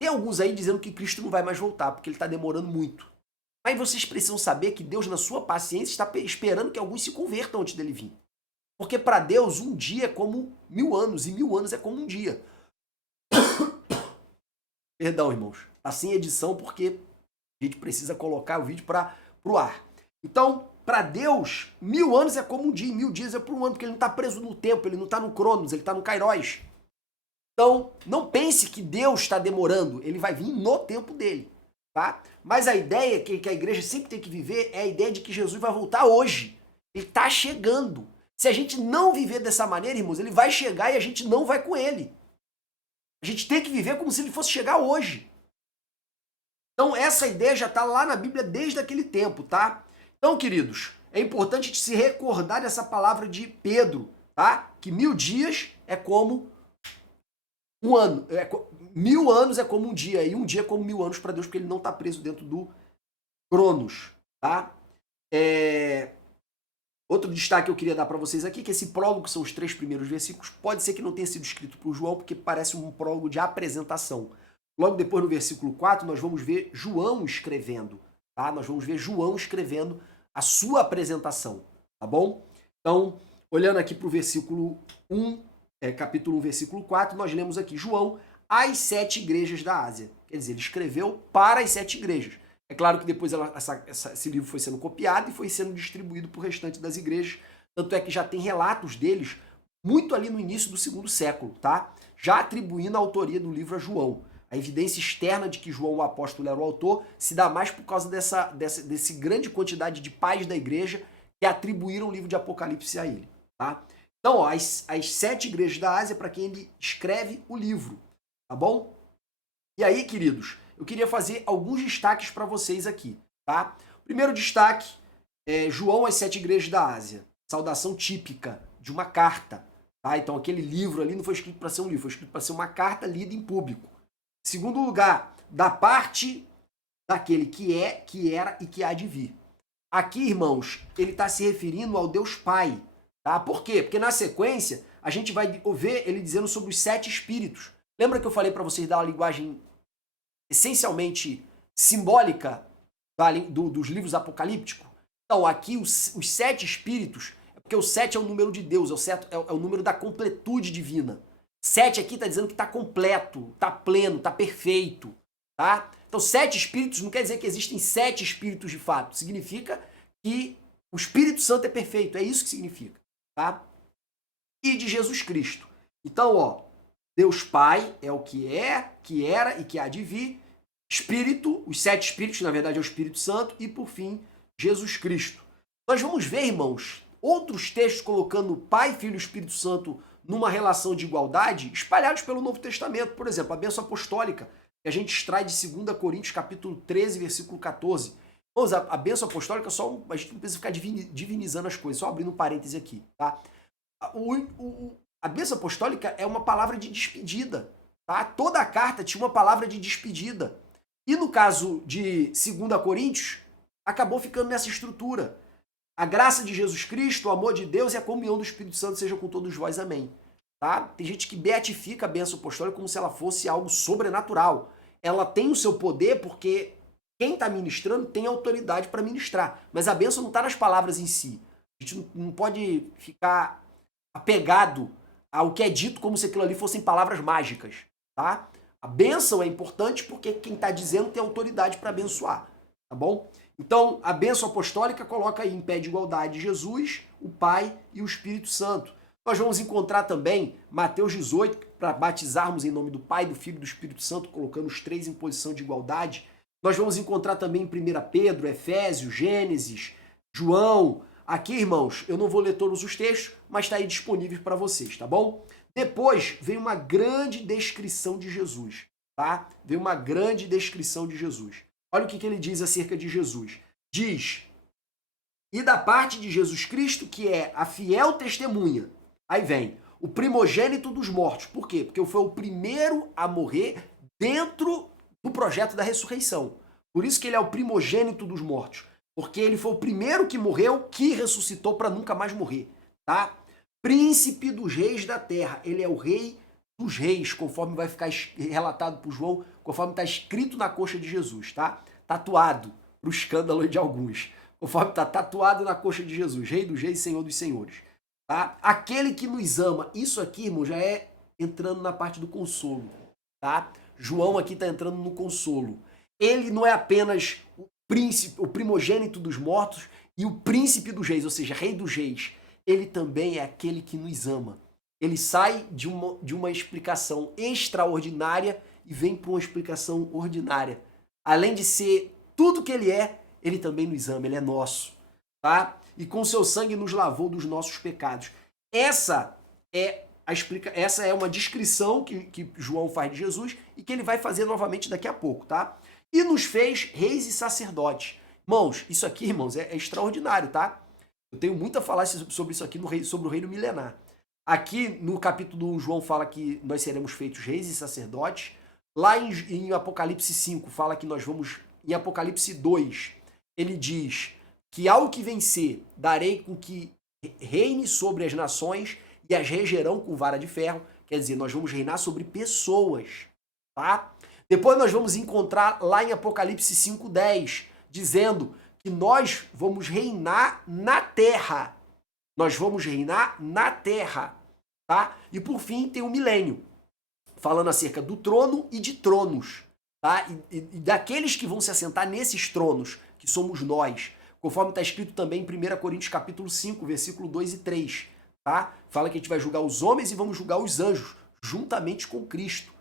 Tem alguns aí dizendo que Cristo não vai mais voltar, porque ele está demorando muito. Mas vocês precisam saber que Deus, na sua paciência, está esperando que alguns se convertam antes dele vir. Porque para Deus, um dia é como 1000 anos, e 1000 anos é como um dia. Perdão, irmãos. Tá sem edição porque a gente precisa colocar o vídeo para o ar. Então, para Deus, 1000 anos é como um dia, e 1000 dias é por um ano, porque ele não está preso no tempo, ele não está no Cronos, ele está no Kairos. Então, não pense que Deus está demorando, ele vai vir no tempo dele, tá? Mas a ideia que a igreja sempre tem que viver é a ideia de que Jesus vai voltar hoje. Ele está chegando. Se a gente não viver dessa maneira, irmãos, ele vai chegar e a gente não vai com ele. A gente tem que viver como se ele fosse chegar hoje. Então, essa ideia já está lá na Bíblia desde aquele tempo, tá? Então, queridos, é importante se recordar dessa palavra de Pedro, tá? Que 1000 dias é como um ano. 1000 anos é como um dia, e um dia é como 1000 anos para Deus, porque ele não está preso dentro do Cronos, tá? Outro destaque que eu queria dar para vocês aqui, que esse prólogo, que são os 3 primeiros versículos, pode ser que não tenha sido escrito por João, porque parece um prólogo de apresentação. Logo depois, no versículo 4, nós vamos ver João escrevendo, tá? Nós vamos ver João escrevendo a sua apresentação, tá bom? Então, olhando aqui para o versículo 1, capítulo 1, versículo 4, nós lemos aqui João, às 7 igrejas da Ásia. Quer dizer, ele escreveu para as 7 igrejas. É claro que depois esse livro foi sendo copiado e foi sendo distribuído para o restante das igrejas. Tanto é que já tem relatos deles muito ali no início do 2º século, tá? Já atribuindo a autoria do livro a João. A evidência externa de que João o apóstolo era o autor se dá mais por causa desse grande quantidade de pais da igreja que atribuíram o livro de Apocalipse a ele. Tá? Então, ó, as 7 igrejas da Ásia para quem ele escreve o livro. Tá bom? E aí, queridos, eu queria fazer alguns destaques para vocês aqui. Tá? Primeiro destaque é João às 7 igrejas da Ásia. Saudação típica de uma carta. Tá? Então, aquele livro ali não foi escrito para ser um livro, foi escrito para ser uma carta lida em público. Segundo lugar, da parte daquele que é, que era e que há de vir. Aqui, irmãos, ele está se referindo ao Deus Pai. Tá? Por quê? Porque na sequência, a gente vai ver ele dizendo sobre os 7 espíritos. Lembra que eu falei para vocês dar uma linguagem essencialmente simbólica dos livros apocalípticos? Então, aqui os 7 espíritos, porque o 7 é o número de Deus, é o número da completude divina. 7 aqui está dizendo que está completo, está pleno, está perfeito. Tá? Então, 7 espíritos não quer dizer que existem 7 espíritos de fato. Significa que o Espírito Santo é perfeito. É isso que significa. Tá? E de Jesus Cristo. Então, ó, Deus Pai é o que é, que era e que há de vir. Espírito, os 7 espíritos, na verdade é o Espírito Santo. E, por fim, Jesus Cristo. Nós vamos ver, irmãos, outros textos colocando Pai, Filho e Espírito Santo numa relação de igualdade, espalhados pelo Novo Testamento. Por exemplo, a bênção apostólica, que a gente extrai de 2 Coríntios, capítulo 13, versículo 14. Vamos, a bênção apostólica, a gente não precisa ficar divinizando as coisas, só abrindo um parêntese aqui. Tá? A bênção apostólica é uma palavra de despedida. Tá? Toda a carta tinha uma palavra de despedida. E no caso de 2 Coríntios, acabou ficando nessa estrutura. A graça de Jesus Cristo, o amor de Deus e a comunhão do Espírito Santo sejam com todos vós. Amém. Tá? Tem gente que beatifica a bênção apostólica como se ela fosse algo sobrenatural. Ela tem o seu poder porque quem está ministrando tem autoridade para ministrar. Mas a bênção não está nas palavras em si. A gente não pode ficar apegado ao que é dito como se aquilo ali fossem palavras mágicas. Tá? A bênção é importante porque quem está dizendo tem autoridade para abençoar. Tá bom? Então, a bênção apostólica coloca aí em pé de igualdade Jesus, o Pai e o Espírito Santo. Nós vamos encontrar também Mateus 18, para batizarmos em nome do Pai, do Filho e do Espírito Santo, colocando os 3 em posição de igualdade. Nós vamos encontrar também em 1 Pedro, Efésios, Gênesis, João. Aqui, irmãos, eu não vou ler todos os textos, mas está aí disponível para vocês, tá bom? Depois vem uma grande descrição de Jesus, tá? Vem uma grande descrição de Jesus. Olha o que ele diz acerca de Jesus. Diz, e da parte de Jesus Cristo, que é a fiel testemunha. Aí vem, o primogênito dos mortos. Por quê? Porque foi o primeiro a morrer dentro do projeto da ressurreição. Por isso que ele é o primogênito dos mortos. Porque ele foi o primeiro que morreu, que ressuscitou para nunca mais morrer. Tá? Príncipe dos reis da terra. Ele é o rei dos reis, conforme vai ficar relatado por João, conforme está escrito na coxa de Jesus, tá? Tatuado, para o escândalo de alguns. Conforme está tatuado na coxa de Jesus, Rei dos reis, Senhor dos senhores. Tá? Aquele que nos ama. Isso aqui, irmão, já é entrando na parte do consolo. Tá? João aqui está entrando no consolo. Ele não é apenas o príncipe, o primogênito dos mortos e o príncipe dos reis, ou seja, rei dos reis. Ele também é aquele que nos ama. Ele sai de uma explicação extraordinária e vem para uma explicação ordinária. Além de ser tudo que ele é, ele também nos ama, ele é nosso. Tá? E com seu sangue nos lavou dos nossos pecados. Essa é uma descrição que João faz de Jesus e que ele vai fazer novamente daqui a pouco. Tá? E nos fez reis e sacerdotes. Irmãos, isso aqui, irmãos, é extraordinário, tá? Eu tenho muito a falar sobre isso aqui sobre o reino milenar. Aqui no capítulo 1, João fala que nós seremos feitos reis e sacerdotes. Lá em Apocalipse 5, fala que nós vamos... Em Apocalipse 2, ele diz que ao que vencer, darei com que reine sobre as nações e as regerão com vara de ferro. Quer dizer, nós vamos reinar sobre pessoas. Tá? Depois nós vamos encontrar lá em Apocalipse 5:10, dizendo que nós vamos reinar na terra. Nós vamos reinar na terra, tá? E por fim tem o milênio, falando acerca do trono e de tronos, tá? E daqueles que vão se assentar nesses tronos, que somos nós, conforme está escrito também em 1 Coríntios capítulo 5, versículo 2 e 3, tá? Fala que a gente vai julgar os homens e vamos julgar os anjos, juntamente com Cristo.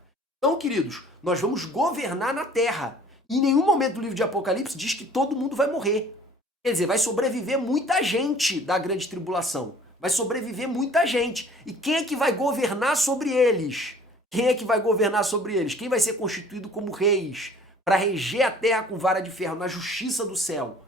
Então, queridos, nós vamos governar na terra. E em nenhum momento do livro de Apocalipse diz que todo mundo vai morrer. Quer dizer, vai sobreviver muita gente da grande tribulação. Vai sobreviver muita gente. E quem é que vai governar sobre eles? Quem é que vai governar sobre eles? Quem vai ser constituído como reis para reger a terra com vara de ferro na justiça do céu?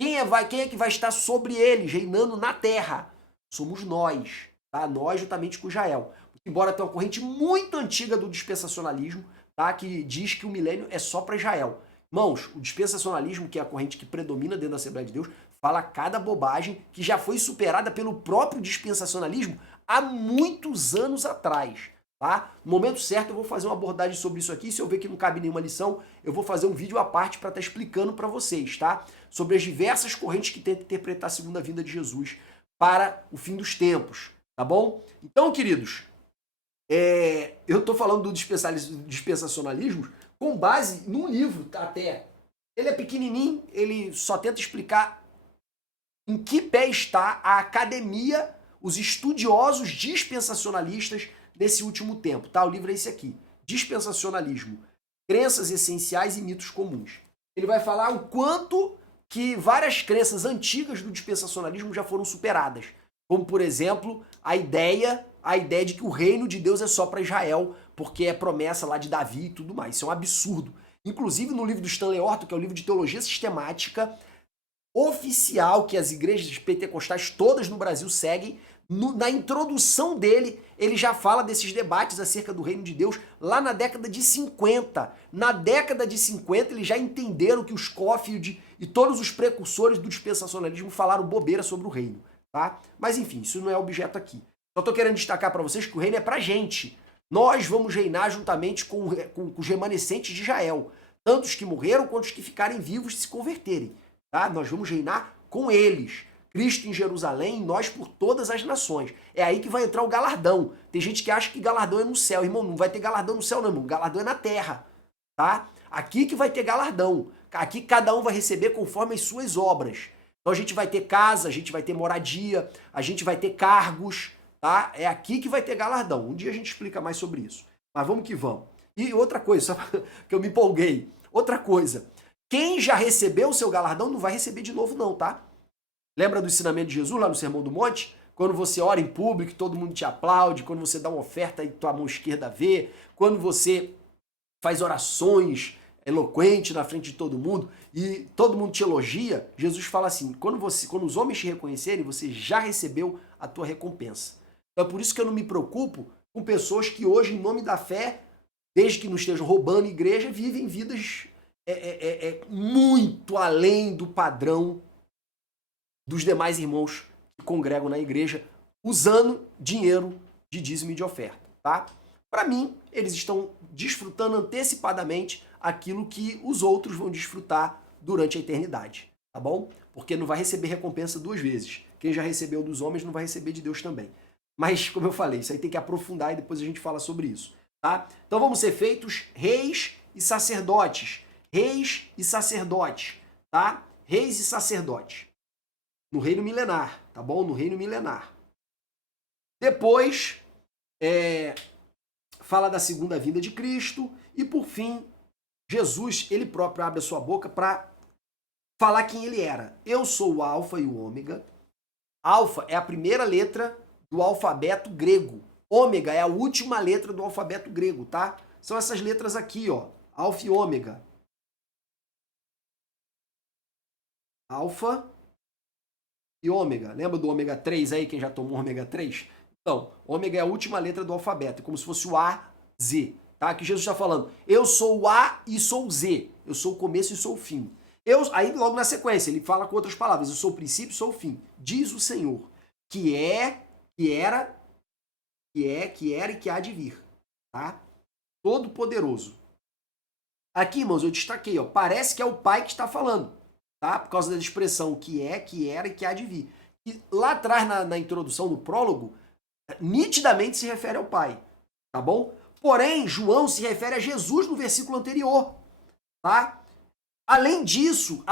Quem é que vai estar sobre eles, reinando na terra? Somos nós, tá? Nós juntamente com Israel. Embora tenha uma corrente muito antiga do dispensacionalismo, tá? Que diz que o milênio é só para Israel. Irmãos, o dispensacionalismo, que é a corrente que predomina dentro da Assembleia de Deus, fala cada bobagem que já foi superada pelo próprio dispensacionalismo há muitos anos atrás. Tá? No momento certo eu vou fazer uma abordagem sobre isso aqui. Se eu ver que não cabe nenhuma lição, eu vou fazer um vídeo à parte para estar explicando para vocês, tá? Sobre as diversas correntes que tentam interpretar a segunda vinda de Jesus para o fim dos tempos, tá bom? Então, queridos, eu estou falando do dispensacionalismo com base num livro, tá? Até. Ele é pequenininho, ele só tenta explicar em que pé está a academia, os estudiosos dispensacionalistas desse último tempo, tá? O livro é esse aqui, Dispensacionalismo, Crenças Essenciais e Mitos Comuns. Ele vai falar o quanto que várias crenças antigas do dispensacionalismo já foram superadas, como, por exemplo, a ideia de que o reino de Deus é só para Israel, porque é promessa lá de Davi e tudo mais. Isso é um absurdo. Inclusive no livro do Stanley Orton, que é o livro de teologia sistemática oficial que as igrejas pentecostais todas no Brasil seguem, na introdução dele, ele já fala desses debates acerca do reino de Deus lá na década de 50. Na década de 50, eles já entenderam que os Scofield e todos os precursores do dispensacionalismo falaram bobeira sobre o reino, tá? Mas enfim, isso não é objeto aqui. Só tô querendo destacar para vocês que o reino é pra gente. Nós vamos reinar juntamente com os remanescentes de Israel, tanto os que morreram quanto os que ficarem vivos e se converterem, tá? Nós vamos reinar com eles. Cristo em Jerusalém, nós por todas as nações. É aí que vai entrar o galardão. Tem gente que acha que galardão é no céu. Irmão, não vai ter galardão no céu não, irmão. Galardão é na terra, tá? Aqui que vai ter galardão. Aqui cada um vai receber conforme as suas obras. Então a gente vai ter casa, a gente vai ter moradia, a gente vai ter cargos, tá? É aqui que vai ter galardão. Um dia a gente explica mais sobre isso. Mas vamos que vamos. E outra coisa, só que eu me empolguei. Outra coisa. Quem já recebeu o seu galardão não vai receber de novo não, tá? Lembra do ensinamento de Jesus lá no Sermão do Monte? Quando você ora em público, todo mundo te aplaude, quando você dá uma oferta e tua mão esquerda vê, quando você faz orações eloquentes na frente de todo mundo e todo mundo te elogia, Jesus fala assim, quando os homens te reconhecerem, você já recebeu a tua recompensa. Então é por isso que eu não me preocupo com pessoas que hoje, em nome da fé, desde que não estejam roubando igreja, vivem vidas muito além do padrão dos demais irmãos que congregam na igreja, usando dinheiro de dízimo e de oferta, tá? Para mim, eles estão desfrutando antecipadamente aquilo que os outros vão desfrutar durante a eternidade, tá bom? Porque não vai receber recompensa duas vezes. Quem já recebeu dos homens não vai receber de Deus também. Mas, como eu falei, isso aí tem que aprofundar e depois a gente fala sobre isso, tá? Então vamos ser feitos reis e sacerdotes. Reis e sacerdotes, tá? Reis e sacerdotes. No reino milenar, tá bom? No reino milenar. Depois, fala da segunda vinda de Cristo. E por fim, Jesus, ele próprio abre a sua boca para falar quem ele era. Eu sou o Alfa e o Ômega. Alfa é a primeira letra do alfabeto grego. Ômega é a última letra do alfabeto grego, tá? São essas letras aqui, ó. Alfa e Ômega. Alfa e ômega. Lembra do ômega 3 aí, quem já tomou ômega 3? Então, ômega é a última letra do alfabeto, é como se fosse o A, Z, tá? Que Jesus está falando, eu sou o A e sou o Z, eu sou o começo e sou o fim. Aí logo na sequência, ele fala com outras palavras, eu sou o princípio e sou o fim. Diz o Senhor, que é, que era e que há de vir, tá? Todo poderoso. Aqui, irmãos, eu destaquei, ó, parece que é o Pai que está falando. Tá? Por causa da expressão que é, que era e que há de vir. E lá atrás, na introdução, no prólogo, nitidamente se refere ao Pai, tá bom? Porém, João se refere a Jesus no versículo anterior, tá? Além disso,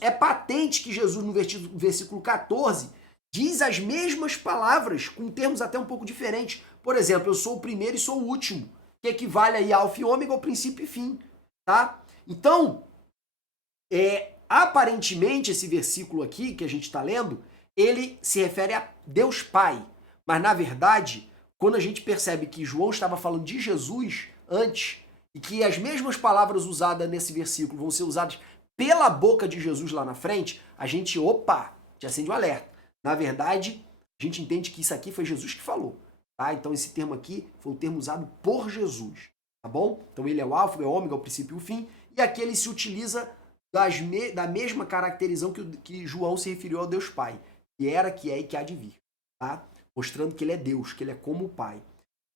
é patente que Jesus no versículo 14 diz as mesmas palavras, com termos até um pouco diferentes. Por exemplo, eu sou o primeiro e sou o último. que equivale aí a alfa e ômega, ao princípio e fim, tá? Então, aparentemente esse versículo aqui que a gente está lendo, ele se refere a Deus Pai, mas na verdade, quando a gente percebe que João estava falando de Jesus antes, e que as mesmas palavras usadas nesse versículo vão ser usadas pela boca de Jesus lá na frente, a gente, te acende um alerta. Na verdade, a gente entende que isso aqui foi Jesus que falou, tá? Então esse termo aqui foi um termo usado por Jesus, tá bom? Então ele é o alfa, é o ômega, é o princípio e o fim, e aqui ele se utiliza da mesma caracterização que João se referiu ao Deus Pai, que era, que é e que há de vir, tá? Mostrando que ele é Deus, que ele é como o Pai.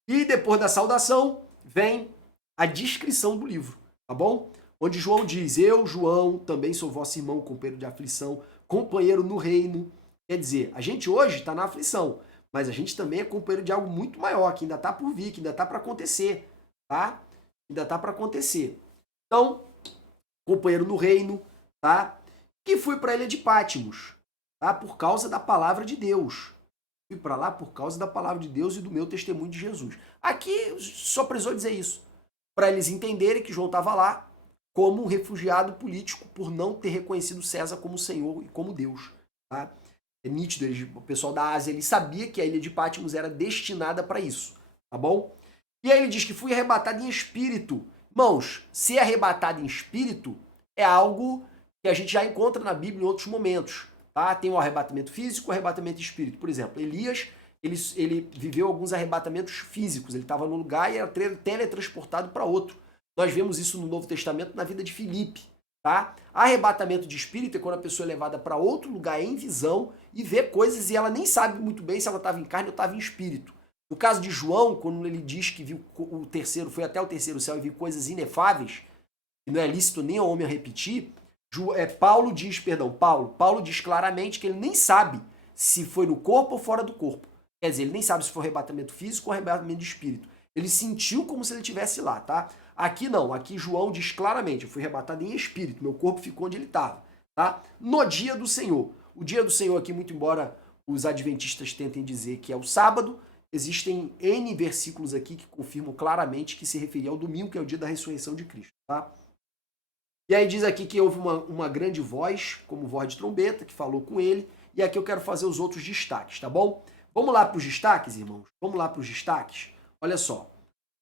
E depois da saudação, vem a descrição do livro, tá bom? Onde João diz, eu, João, também sou vosso irmão, companheiro de aflição, companheiro no reino. Quer dizer, a gente hoje está na aflição, mas a gente também é companheiro de algo muito maior, que ainda está por vir, que ainda está para acontecer, tá? Ainda está para acontecer. Então, companheiro no reino, tá? Que fui para a ilha de Patmos, tá? Por causa da palavra de Deus. Fui para lá por causa da palavra de Deus e do meu testemunho de Jesus. Aqui só precisou dizer isso, para eles entenderem que João estava lá como um refugiado político por não ter reconhecido César como Senhor e como Deus, tá? É nítido, o pessoal da Ásia, ele sabia que a ilha de Patmos era destinada para isso, tá bom? E aí ele diz que fui arrebatado em espírito. Irmãos, ser arrebatado em espírito é algo que a gente já encontra na Bíblia em outros momentos, tá? Tem o arrebatamento físico, o arrebatamento de espírito. Por exemplo, Elias, ele viveu alguns arrebatamentos físicos, ele estava num lugar e era teletransportado para outro. Nós vemos isso no Novo Testamento na vida de Filipe, tá? Arrebatamento de espírito é quando a pessoa é levada para outro lugar em visão e vê coisas e ela nem sabe muito bem se ela estava em carne ou estava em espírito. No caso de João, quando ele diz que viu o terceiro, foi até o terceiro céu e viu coisas inefáveis, que não é lícito nem ao homem a repetir, Paulo diz claramente que ele nem sabe se foi no corpo ou fora do corpo. Quer dizer, ele nem sabe se foi arrebatamento físico ou arrebatamento de espírito. Ele sentiu como se ele estivesse lá, tá? Aqui não, aqui João diz claramente, eu fui arrebatado em espírito, meu corpo ficou onde ele estava, tá? No dia do Senhor. O dia do Senhor aqui, muito embora os adventistas tentem dizer que é o sábado, existem N versículos aqui que confirmam claramente que se referia ao domingo, que é o dia da ressurreição de Cristo, tá? E aí diz aqui que houve uma grande voz, como voz de trombeta, que falou com ele, e aqui eu quero fazer os outros destaques, tá bom? Vamos lá para os destaques, irmãos? Vamos lá para os destaques? Olha só.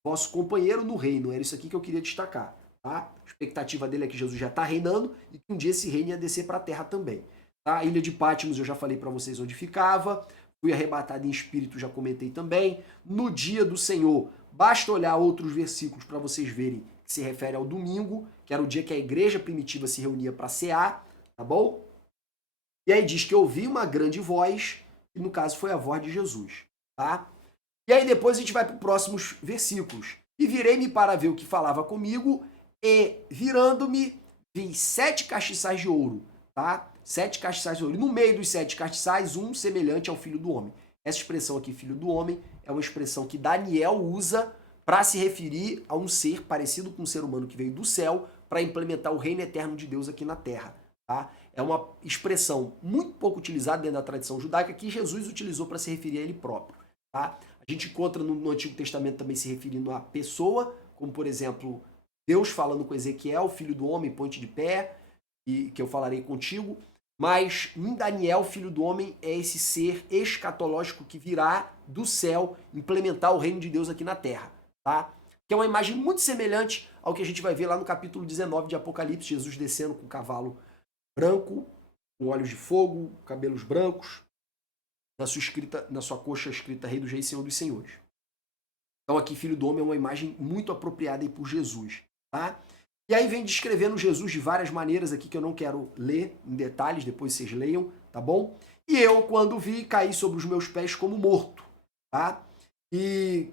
Vosso companheiro no reino, era isso aqui que eu queria destacar, tá? A expectativa dele é que Jesus já está reinando e que um dia esse reino ia descer para a terra também, tá? A ilha de Patmos eu já falei para vocês onde ficava, fui arrebatado em espírito, já comentei também. No dia do Senhor, basta olhar outros versículos para vocês verem que se refere ao domingo, que era o dia que a igreja primitiva se reunia para cear, tá bom? E aí diz que ouvi uma grande voz, e no caso foi a voz de Jesus, tá? E aí depois a gente vai para os próximos versículos. E virei-me para ver o que falava comigo, e virando-me, vi 7 castiçais de ouro, tá? 7 castiçais de ouro. E no meio dos 7 castiçais, um semelhante ao Filho do Homem. Essa expressão aqui, Filho do Homem, é uma expressão que Daniel usa para se referir a um ser parecido com um ser humano que veio do céu para implementar o reino eterno de Deus aqui na terra, tá? É uma expressão muito pouco utilizada dentro da tradição judaica que Jesus utilizou para se referir a ele próprio, tá? A gente encontra no Antigo Testamento também se referindo a pessoa, como por exemplo, Deus falando com Ezequiel, filho do homem, ponte de pé, e que eu falarei contigo. Mas em Daniel, filho do homem, é esse ser escatológico que virá do céu implementar o reino de Deus aqui na terra, tá? Que é uma imagem muito semelhante ao que a gente vai ver lá no capítulo 19 de Apocalipse, Jesus descendo com um cavalo branco, com olhos de fogo, cabelos brancos, na sua coxa escrita Rei dos Reis, Senhor dos Senhores. Então aqui, Filho do Homem é uma imagem muito apropriada aí por Jesus, tá? E aí vem descrevendo Jesus de várias maneiras aqui que eu não quero ler em detalhes, depois vocês leiam, tá bom? E eu, quando vi, caí sobre os meus pés como morto, tá? E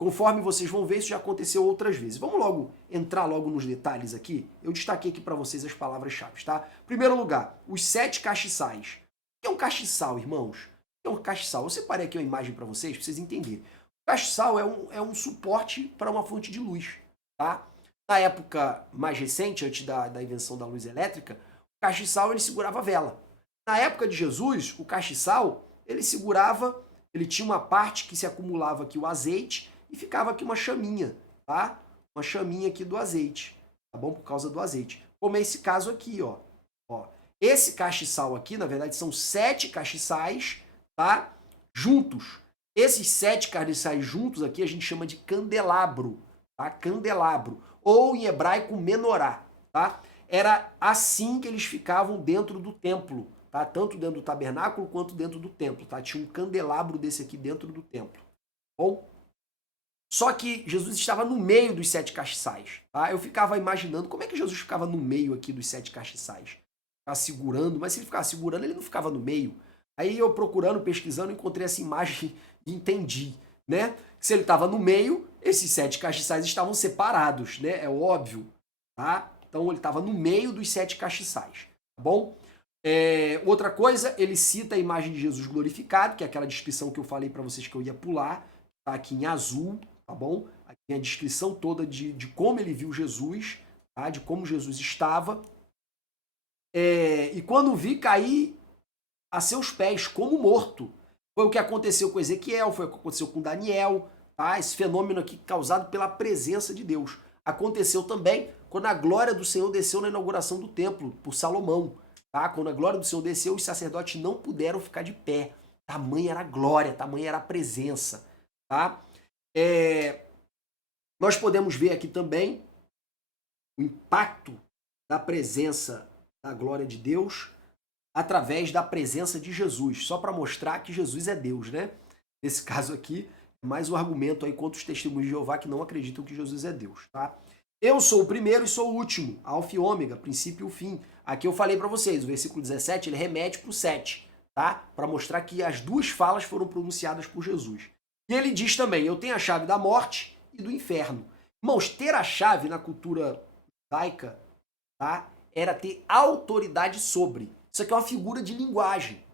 conforme vocês vão ver, isso já aconteceu outras vezes. Vamos logo entrar logo nos detalhes aqui. Eu destaquei aqui para vocês as palavras-chave, tá? Primeiro lugar, os 7 castiçais. O que é um castiçal, irmãos? O que é um castiçal? Eu separei aqui uma imagem para vocês entenderem. O castiçal é um suporte para uma fonte de luz, tá? Na época mais recente, antes da invenção da luz elétrica, o castiçal ele segurava a vela. Na época de Jesus, o castiçal ele tinha uma parte que se acumulava aqui o azeite e ficava aqui uma chaminha, tá? Uma chaminha aqui do azeite, tá bom? Por causa do azeite. Como é esse caso aqui, ó. Esse castiçal aqui, na verdade, são 7 castiçais, tá? Juntos. Esses 7 castiçais juntos aqui a gente chama de candelabro, tá? Candelabro. Ou em hebraico, menorá, tá? Era assim que eles ficavam dentro do templo, tá? Tanto dentro do tabernáculo quanto dentro do templo, tá? Tinha um candelabro desse aqui dentro do templo, bom? Só que Jesus estava no meio dos 7 castiçais, tá? Eu ficava imaginando como é que Jesus ficava no meio aqui dos 7 castiçais. Ficava segurando, mas se ele ficava segurando, ele não ficava no meio. Aí eu procurando, pesquisando, encontrei essa imagem e entendi, né? Que se ele estava no meio, esses 7 castiçais estavam separados, né? É óbvio, tá? Então ele estava no meio dos 7 castiçais, tá bom? Outra coisa, ele cita a imagem de Jesus glorificado, que é aquela descrição que eu falei para vocês que eu ia pular, tá aqui em azul, tá bom? Aqui tem a descrição toda de como ele viu Jesus, tá? De como Jesus estava. E quando vi, caí a seus pés como morto. Foi o que aconteceu com Ezequiel, foi o que aconteceu com Daniel, tá? Esse fenômeno aqui causado pela presença de Deus. Aconteceu também quando a glória do Senhor desceu na inauguração do templo, por Salomão. Tá? Quando a glória do Senhor desceu, os sacerdotes não puderam ficar de pé. Tamanha era a glória, tamanha era a presença. Tá? Nós podemos ver aqui também o impacto da presença da glória de Deus através da presença de Jesus, só para mostrar que Jesus é Deus, né? Nesse caso aqui, mais um argumento aí contra os testemunhos de Jeová que não acreditam que Jesus é Deus, tá? Eu sou o primeiro e sou o último, alfa e ômega, princípio e o fim. Aqui eu falei para vocês, o versículo 17, ele remete para o 7, tá? Para mostrar que as duas falas foram pronunciadas por Jesus. E ele diz também, eu tenho a chave da morte e do inferno. Irmãos, ter a chave na cultura judaica, tá? Era ter autoridade sobre. Isso aqui é uma figura de linguagem.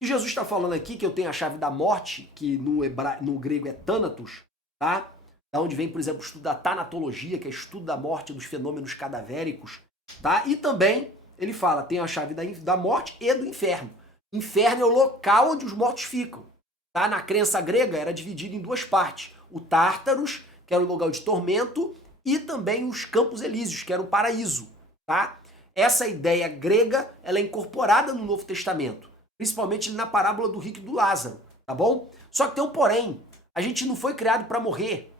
E Jesus está falando aqui que eu tenho a chave da morte, que no grego é Thanatos, tá? Da onde vem, por exemplo, o estudo da tanatologia, que é estudo da morte, dos fenômenos cadavéricos, tá? E também ele fala, tem a chave da morte e do inferno. Inferno é o local onde os mortos ficam, tá? Na crença grega era dividido em duas partes. O Tártaros, que era o lugar de tormento, e também os Campos Elíseos, que era o paraíso, tá? Essa ideia grega, ela é incorporada no Novo Testamento, principalmente na parábola do rico e do Lázaro, tá bom? Só que tem um porém, a gente não foi criado para morrer.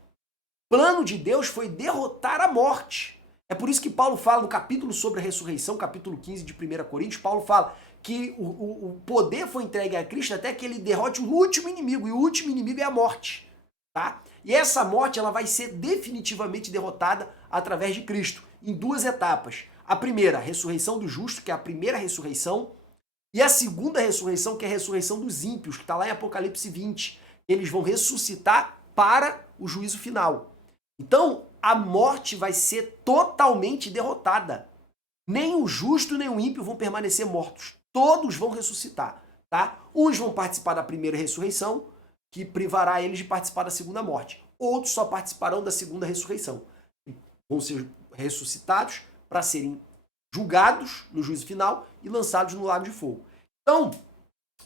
O plano de Deus foi derrotar a morte. É por isso que Paulo fala no capítulo sobre a ressurreição, capítulo 15 de 1 Coríntios, Paulo fala que o poder foi entregue a Cristo até que ele derrote o último inimigo, e o último inimigo é a morte, tá? E essa morte ela vai ser definitivamente derrotada através de Cristo, em duas etapas. A primeira, a ressurreição do justo, que é a primeira ressurreição, e a segunda ressurreição, que é a ressurreição dos ímpios, que está lá em Apocalipse 20. Eles vão ressuscitar para o juízo final. Então, a morte vai ser totalmente derrotada. Nem o justo nem o ímpio vão permanecer mortos. Todos vão ressuscitar, tá? Uns vão participar da primeira ressurreição, que privará eles de participar da segunda morte. Outros só participarão da segunda ressurreição. Vão ser ressuscitados para serem julgados no juízo final e lançados no lago de fogo. Então,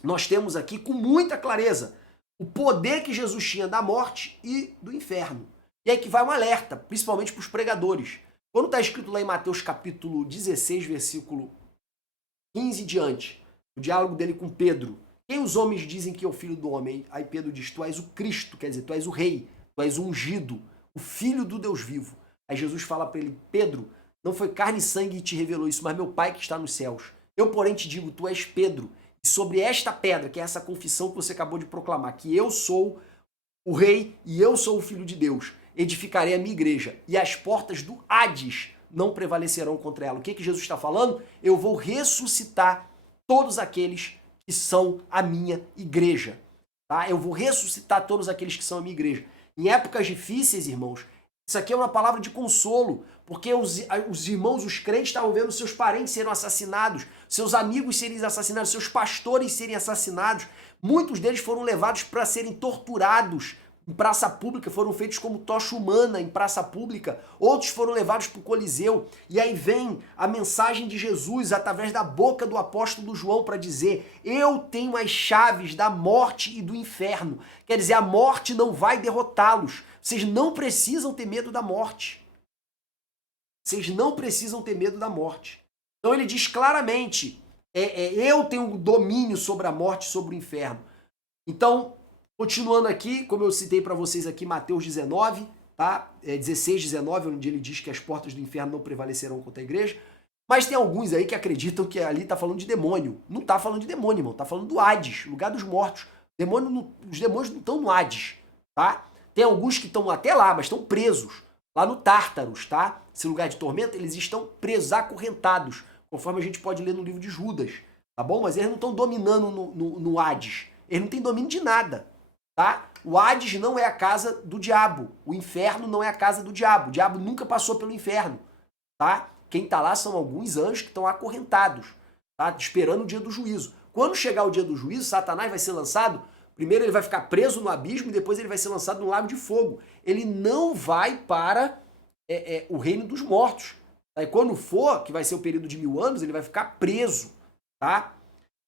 nós temos aqui com muita clareza o poder que Jesus tinha da morte e do inferno. E aí que vai um alerta, principalmente para os pregadores. Quando está escrito lá em Mateus capítulo 16, versículo 15 em diante, o diálogo dele com Pedro, quem os homens dizem que é o filho do homem? Aí Pedro diz, tu és o Cristo, quer dizer, tu és o rei, tu és o ungido, o filho do Deus vivo. Aí Jesus fala para ele, Pedro, não foi carne e sangue que te revelou isso, mas meu Pai que está nos céus. Eu, porém, te digo, tu és Pedro, e sobre esta pedra, que é essa confissão que você acabou de proclamar, que eu sou o rei e eu sou o filho de Deus, edificarei a minha igreja, e as portas do Hades não prevalecerão contra ela. O que Jesus está falando? Eu vou ressuscitar todos aqueles que são a minha igreja. Tá? Eu vou ressuscitar todos aqueles que são a minha igreja. Em épocas difíceis, irmãos, isso aqui é uma palavra de consolo, porque os irmãos, os crentes, estavam vendo seus parentes serem assassinados, seus amigos serem assassinados, seus pastores serem assassinados. Muitos deles foram levados para serem torturados em praça pública, foram feitos como tocha humana em praça pública, outros foram levados para o Coliseu, e aí vem a mensagem de Jesus através da boca do apóstolo João para dizer: eu tenho as chaves da morte e do inferno. Quer dizer, a morte não vai derrotá-los. Vocês não precisam ter medo da morte. Vocês não precisam ter medo da morte. Então ele diz claramente, eu tenho domínio sobre a morte e sobre o inferno. Então, continuando aqui, como eu citei para vocês aqui, Mateus 19, tá? 16, 19, onde ele diz que as portas do inferno não prevalecerão contra a igreja. Mas tem alguns aí que acreditam que ali tá falando de demônio. Não tá falando de demônio, irmão. Tá falando do Hades, lugar dos mortos. Os demônios não estão no Hades, tá? Tem alguns que estão até lá, mas estão presos. Lá no Tártaros, tá? Esse lugar de tormento, eles estão presos, acorrentados. Conforme a gente pode ler no livro de Judas, tá bom? Mas eles não estão dominando no Hades. Eles não têm domínio de nada. Tá? O Hades não é a casa do diabo. O inferno não é a casa do diabo. O diabo nunca passou pelo inferno. Tá? Quem está lá são alguns anjos que estão acorrentados, tá? Esperando o dia do juízo. Quando chegar o dia do juízo, Satanás vai ser lançado. Primeiro ele vai ficar preso no abismo e depois ele vai ser lançado no lago de fogo. Ele não vai para o reino dos mortos. Tá? E quando for, que vai ser o período de 1000 anos, ele vai ficar preso. Tá?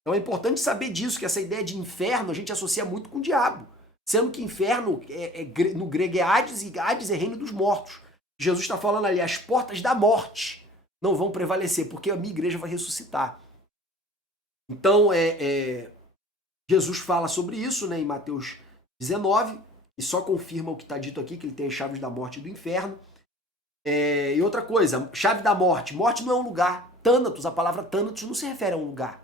Então é importante saber disso, que essa ideia de inferno a gente associa muito com o diabo. Sendo que inferno no grego é Hades, e Hades é reino dos mortos. Jesus está falando ali, as portas da morte não vão prevalecer, porque a minha igreja vai ressuscitar. Então, Jesus fala sobre isso, né, em Mateus 19, e só confirma o que está dito aqui, que ele tem as chaves da morte e do inferno. E outra coisa, chave da morte. Morte não é um lugar. Thanatos, a palavra Thanatos não se refere a um lugar.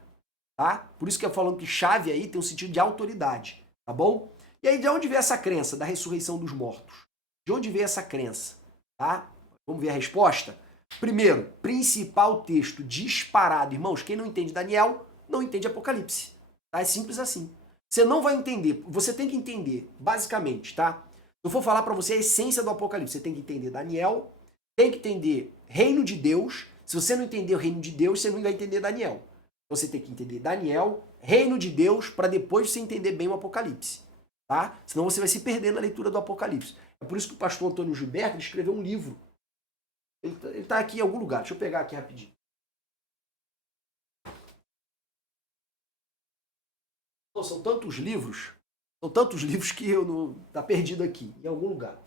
Tá? Por isso que eu falando que chave aí tem um sentido de autoridade. Tá bom? E aí, de onde veio essa crença da ressurreição dos mortos? De onde veio essa crença? Tá? Vamos ver a resposta? Primeiro, principal texto disparado. Irmãos, quem não entende Daniel, não entende Apocalipse. Tá? É simples assim. Você não vai entender, você tem que entender, basicamente, tá? Eu vou falar para você a essência do Apocalipse. Você tem que entender Daniel, tem que entender reino de Deus. Se você não entender o reino de Deus, você não vai entender Daniel. Então você tem que entender Daniel, reino de Deus, para depois você entender bem o Apocalipse. Tá? Senão você vai se perder na leitura do Apocalipse. É por isso que o pastor Antônio Gilberto escreveu um livro. Ele está aqui em algum lugar. Deixa eu pegar aqui rapidinho. Pô, são tantos livros que eu não... Tá perdido aqui, em algum lugar.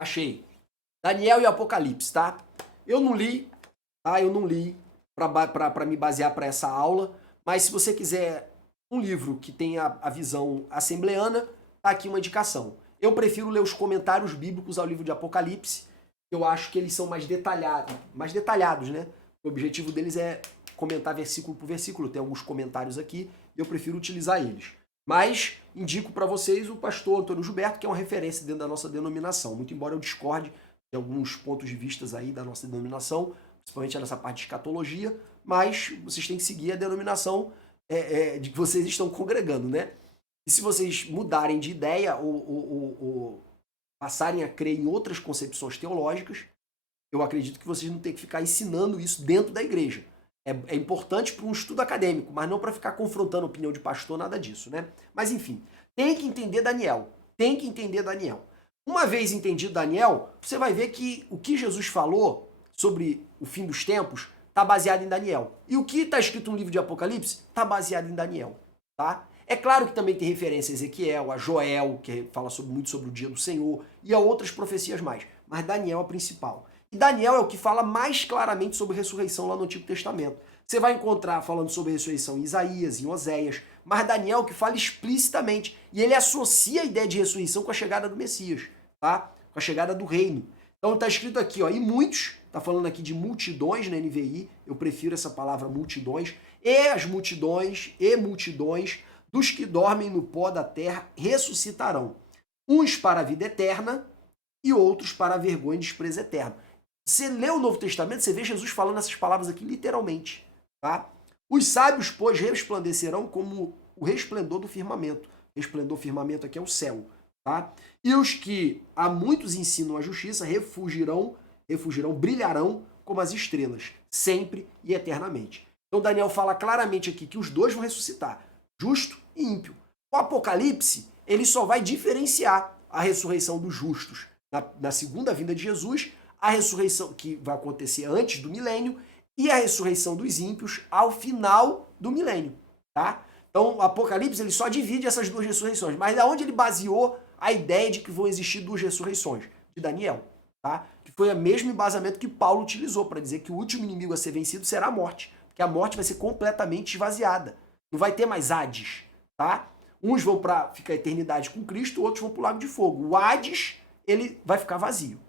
Achei. Daniel e Apocalipse, tá? Eu não li, tá? Eu não li para me basear para essa aula, mas se você quiser um livro que tenha a visão assembleana, tá aqui uma indicação. Eu prefiro ler os comentários bíblicos ao livro de Apocalipse, eu acho que eles são mais detalhados, né? O objetivo deles é comentar versículo por versículo, tem alguns comentários aqui, e eu prefiro utilizar eles. Mas indico para vocês o pastor Antônio Gilberto, que é uma referência dentro da nossa denominação, muito embora eu discorde de alguns pontos de vista aí da nossa denominação, principalmente nessa parte de escatologia, mas vocês têm que seguir a denominação de que vocês estão congregando, né? E se vocês mudarem de ideia ou passarem a crer em outras concepções teológicas, eu acredito que vocês não têm que ficar ensinando isso dentro da igreja. É importante para um estudo acadêmico, mas não para ficar confrontando a opinião de pastor, nada disso, né? Mas enfim, tem que entender Daniel. Tem que entender Daniel. Uma vez entendido Daniel, você vai ver que o que Jesus falou sobre o fim dos tempos está baseado em Daniel. E o que está escrito no livro de Apocalipse está baseado em Daniel. Tá? É claro que também tem referência a Ezequiel, a Joel, que fala muito sobre o dia do Senhor, e a outras profecias mais. Mas Daniel é a principal. E Daniel é o que fala mais claramente sobre ressurreição lá no Antigo Testamento. Você vai encontrar falando sobre ressurreição em Isaías, em Oséias, mas Daniel é o que fala explicitamente. E ele associa a ideia de ressurreição com a chegada do Messias, tá? Com a chegada do reino. Então está escrito aqui, ó, e muitos, está falando aqui de multidões na NVI, eu prefiro essa palavra multidões, e as multidões dos que dormem no pó da terra ressuscitarão, uns para a vida eterna e outros para a vergonha e desprezo eterno. Você lê o Novo Testamento, você vê Jesus falando essas palavras aqui literalmente. Tá? Os sábios, pois, resplandecerão como o resplendor do firmamento. Resplendor, firmamento aqui é o céu. Tá? E os que a muitos ensinam a justiça refugirão, brilharão como as estrelas, sempre e eternamente. Então Daniel fala claramente aqui que os dois vão ressuscitar, justo e ímpio. O Apocalipse, ele só vai diferenciar a ressurreição dos justos na segunda vinda de Jesus, a ressurreição que vai acontecer antes do milênio e a ressurreição dos ímpios ao final do milênio, tá? Então, o Apocalipse ele só divide essas duas ressurreições, mas da onde ele baseou a ideia de que vão existir duas ressurreições? De Daniel, tá? Que foi o mesmo embasamento que Paulo utilizou para dizer que o último inimigo a ser vencido será a morte, porque a morte vai ser completamente esvaziada. Não vai ter mais Hades, tá? Uns vão para ficar a eternidade com Cristo, outros vão para o lago de fogo. O Hades, ele vai ficar vazio.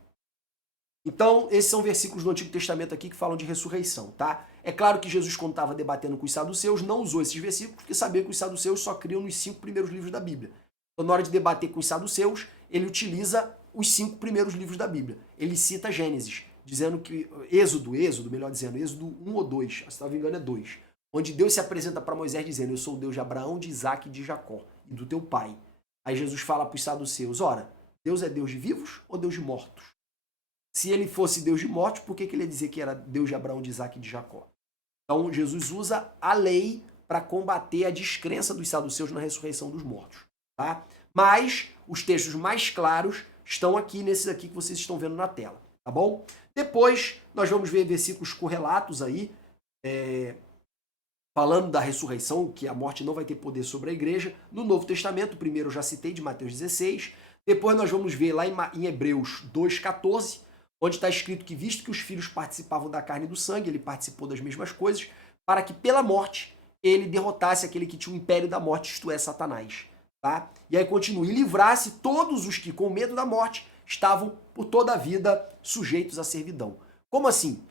Então, esses são versículos do Antigo Testamento aqui que falam de ressurreição, tá? É claro que Jesus, quando estava debatendo com os saduceus, não usou esses versículos, porque sabia que os saduceus só criam nos 5 primeiros livros da Bíblia. Então, na hora de debater com os saduceus, ele utiliza os 5 primeiros livros da Bíblia. Ele cita Gênesis, dizendo que Êxodo, melhor dizendo, Êxodo 1 ou 2, se não me engano é 2, onde Deus se apresenta para Moisés dizendo: eu sou o Deus de Abraão, de Isaac e de Jacó, e do teu pai. Aí Jesus fala para os saduceus: ora, Deus é Deus de vivos ou Deus de mortos? Se ele fosse Deus de mortos, por que ele ia dizer que era Deus de Abraão, de Isaac e de Jacó? Então Jesus usa a lei para combater a descrença dos saduceus na ressurreição dos mortos, tá? Mas os textos mais claros estão aqui, nesses aqui que vocês estão vendo na tela, tá bom? Depois nós vamos ver versículos correlatos aí, falando da ressurreição, que a morte não vai ter poder sobre a igreja. No Novo Testamento, o primeiro eu já citei, de Mateus 16. Depois nós vamos ver lá em Hebreus 2,14, onde está escrito que, visto que os filhos participavam da carne e do sangue, ele participou das mesmas coisas, para que pela morte ele derrotasse aquele que tinha o império da morte, isto é, Satanás. Tá? E aí continua: e livrasse todos os que, com medo da morte, estavam por toda a vida sujeitos à servidão. Como assim?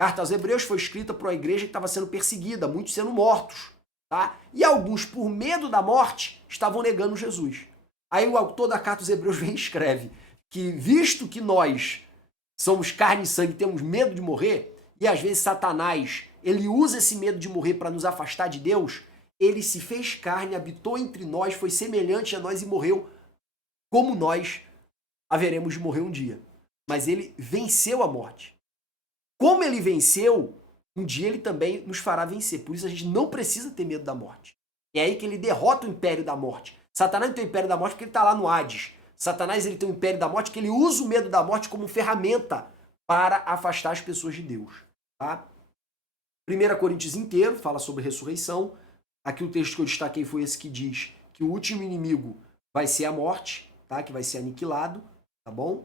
A carta aos Hebreus foi escrita para uma igreja que estava sendo perseguida, muitos sendo mortos. Tá? E alguns, por medo da morte, estavam negando Jesus. Aí o autor da carta aos Hebreus vem e escreve que, visto que nós somos carne e sangue e temos medo de morrer, e às vezes Satanás ele usa esse medo de morrer para nos afastar de Deus, ele se fez carne, habitou entre nós, foi semelhante a nós e morreu como nós haveremos de morrer um dia. Mas ele venceu a morte. Como ele venceu, um dia ele também nos fará vencer. Por isso a gente não precisa ter medo da morte. É aí que ele derrota o império da morte. Satanás não tem o império da morte porque ele está lá no Hades. Satanás ele tem o império da morte porque ele usa o medo da morte como ferramenta para afastar as pessoas de Deus. Tá? 1 Coríntios inteiro fala sobre ressurreição. Aqui o texto que eu destaquei foi esse que diz que o último inimigo vai ser a morte, tá? Que vai ser aniquilado, tá bom?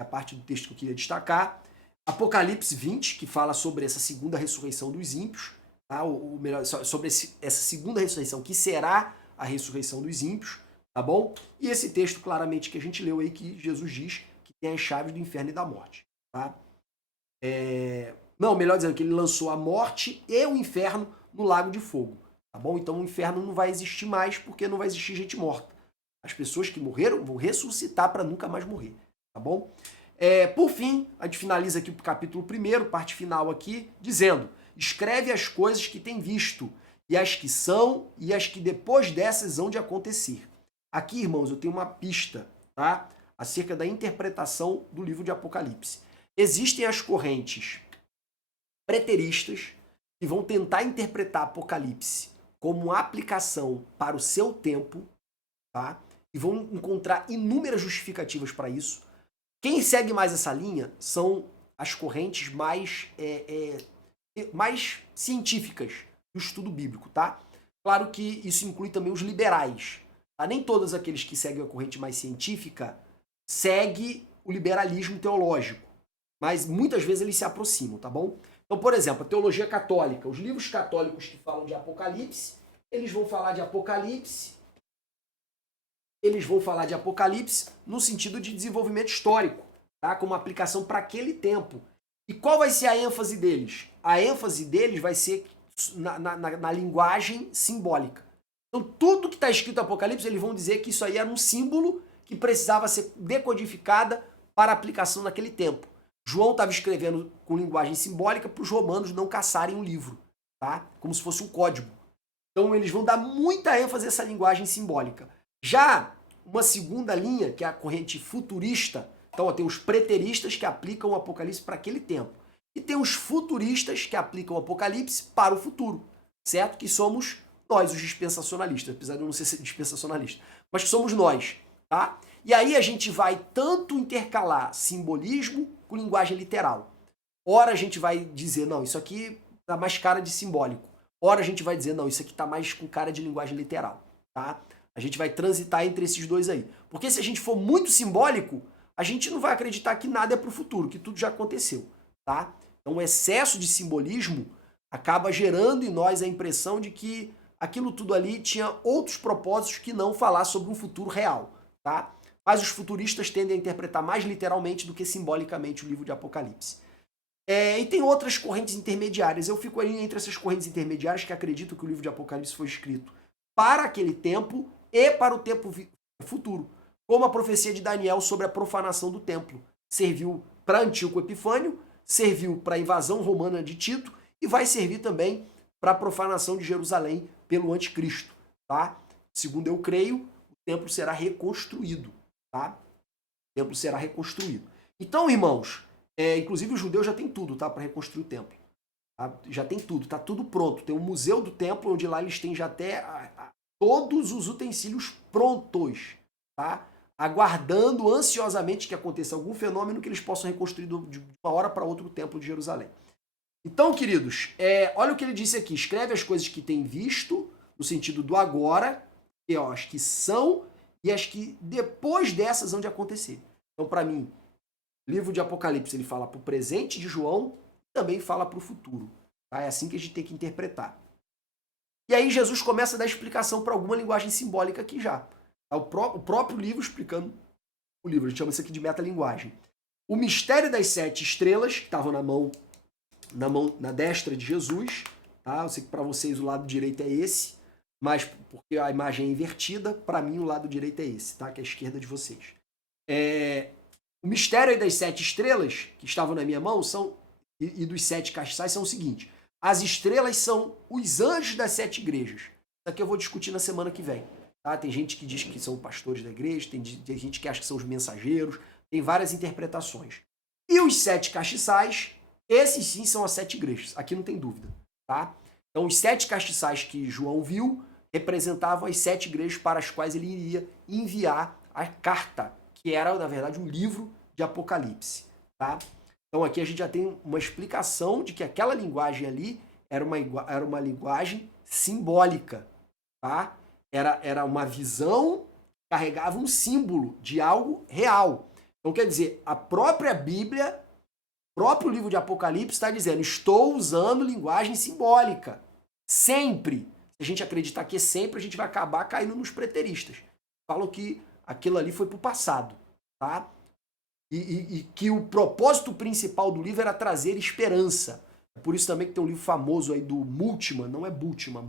É a parte do texto que eu queria destacar. Apocalipse 20, que fala sobre essa segunda ressurreição dos ímpios, tá? Melhor, sobre essa segunda ressurreição, que será a ressurreição dos ímpios, tá bom? E esse texto claramente que a gente leu aí, que Jesus diz que tem as chaves do inferno e da morte, tá? Não, melhor dizendo, que ele lançou a morte e o inferno no lago de fogo, tá bom? Então o inferno não vai existir mais porque não vai existir gente morta. As pessoas que morreram vão ressuscitar para nunca mais morrer, tá bom? Por fim, a gente finaliza aqui o capítulo 1, parte final aqui, dizendo: escreve as coisas que tem visto, e as que são, e as que depois dessas hão de acontecer. Aqui, irmãos, eu tenho uma pista, tá? Acerca da interpretação do livro de Apocalipse. Existem as correntes preteristas que vão tentar interpretar Apocalipse como uma aplicação para o seu tempo, tá? E vão encontrar inúmeras justificativas para isso. Quem segue mais essa linha são as correntes mais científicas do estudo bíblico, tá? Claro que isso inclui também os liberais. Tá? Nem todos aqueles que seguem a corrente mais científica seguem o liberalismo teológico, mas muitas vezes eles se aproximam, tá bom? Então, por exemplo, a teologia católica, os livros católicos que falam de Apocalipse, eles vão falar de Apocalipse no sentido de desenvolvimento histórico, tá? Como aplicação para aquele tempo. E qual vai ser a ênfase deles? A ênfase deles vai ser na linguagem simbólica. Então, tudo que está escrito no Apocalipse, eles vão dizer que isso aí era um símbolo que precisava ser decodificada para aplicação naquele tempo. João estava escrevendo com linguagem simbólica para os romanos não caçarem o livro, tá? Como se fosse um código. Então, eles vão dar muita ênfase a essa linguagem simbólica. Já uma segunda linha, que é a corrente futurista, então tem os preteristas que aplicam o Apocalipse para aquele tempo. E tem os futuristas que aplicam o Apocalipse para o futuro, certo? Que somos nós, os dispensacionalistas, apesar de eu não ser dispensacionalista, mas que somos nós, tá? E aí a gente vai tanto intercalar simbolismo com linguagem literal. Ora a gente vai dizer, não, isso aqui tá mais cara de simbólico. Ora a gente vai dizer, não, isso aqui tá mais com cara de linguagem literal, tá? A gente vai transitar entre esses dois aí. Porque se a gente for muito simbólico, a gente não vai acreditar que nada é pro futuro, que tudo já aconteceu, tá? Então o excesso de simbolismo acaba gerando em nós a impressão de que aquilo tudo ali tinha outros propósitos que não falar sobre um futuro real, tá? Mas os futuristas tendem a interpretar mais literalmente do que simbolicamente o livro de Apocalipse. E tem outras correntes intermediárias. Eu fico aí entre essas correntes intermediárias que acreditam que o livro de Apocalipse foi escrito para aquele tempo e para o tempo futuro. Como a profecia de Daniel sobre a profanação do templo. Serviu para Antíoco Epifânio, serviu para a invasão romana de Tito e vai servir também para a profanação de Jerusalém pelo anticristo. Tá? Segundo eu creio, o templo será reconstruído. Tá? O templo será reconstruído. Então, irmãos, inclusive os judeus já tem tudo, tá, para reconstruir o templo. Tá? Já tem tudo, tá tudo pronto. Tem um museu do templo onde lá eles têm já até todos os utensílios prontos, tá? Aguardando ansiosamente que aconteça algum fenômeno que eles possam reconstruir de uma hora para outra o templo de Jerusalém. Então, queridos, olha o que ele disse aqui. Escreve as coisas que tem visto, no sentido do agora, que as que são e as que depois dessas hão de acontecer. Então, para mim, o livro de Apocalipse ele fala para o presente de João e também fala para o futuro. Tá? É assim que a gente tem que interpretar. E aí Jesus começa a dar explicação para alguma linguagem simbólica aqui já. Tá? O próprio livro explicando o livro. A gente chama isso aqui de metalinguagem. O mistério das 7 estrelas, que estavam na destra de Jesus. Tá? Eu sei que para vocês o lado direito é esse, mas porque a imagem é invertida, para mim o lado direito é esse, tá? Que é a esquerda de vocês. O mistério das 7 estrelas que estavam na minha mão e dos 7 castiçais são o seguinte. As estrelas são os anjos das 7 igrejas. Isso aqui eu vou discutir na semana que vem. Tá? Tem gente que diz que são pastores da igreja, tem gente que acha que são os mensageiros, tem várias interpretações. E os 7 castiçais, esses sim são as 7 igrejas. Aqui não tem dúvida. Tá? Então os 7 castiçais que João viu representavam as 7 igrejas para as quais ele iria enviar a carta, que era, na verdade, um livro de Apocalipse. Tá? Então aqui a gente já tem uma explicação de que aquela linguagem ali era uma linguagem simbólica. Tá? Era uma visão, carregava um símbolo de algo real. Então quer dizer, a própria Bíblia, o próprio livro de Apocalipse está dizendo, estou usando linguagem simbólica. Sempre. Se a gente acreditar que é sempre, a gente vai acabar caindo nos preteristas. Falam que aquilo ali foi para o passado. Tá? E que o propósito principal do livro era trazer esperança. É por isso também que tem um livro famoso aí do Bultmann, não é Bultmann,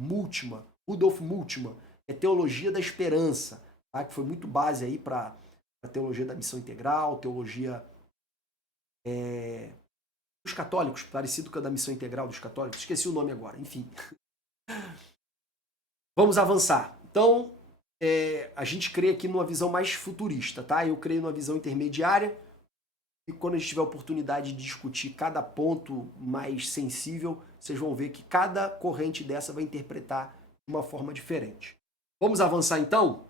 Rudolf Bultmann, é Teologia da Esperança, tá? Que foi muito base aí para a teologia da missão integral, teologia dos católicos, parecido com a da missão integral dos católicos, esqueci o nome agora, enfim. Vamos avançar. Então, a gente crê aqui numa visão mais futurista, tá? Eu creio numa visão intermediária, e quando a gente tiver a oportunidade de discutir cada ponto mais sensível, vocês vão ver que cada corrente dessa vai interpretar de uma forma diferente. Vamos avançar então?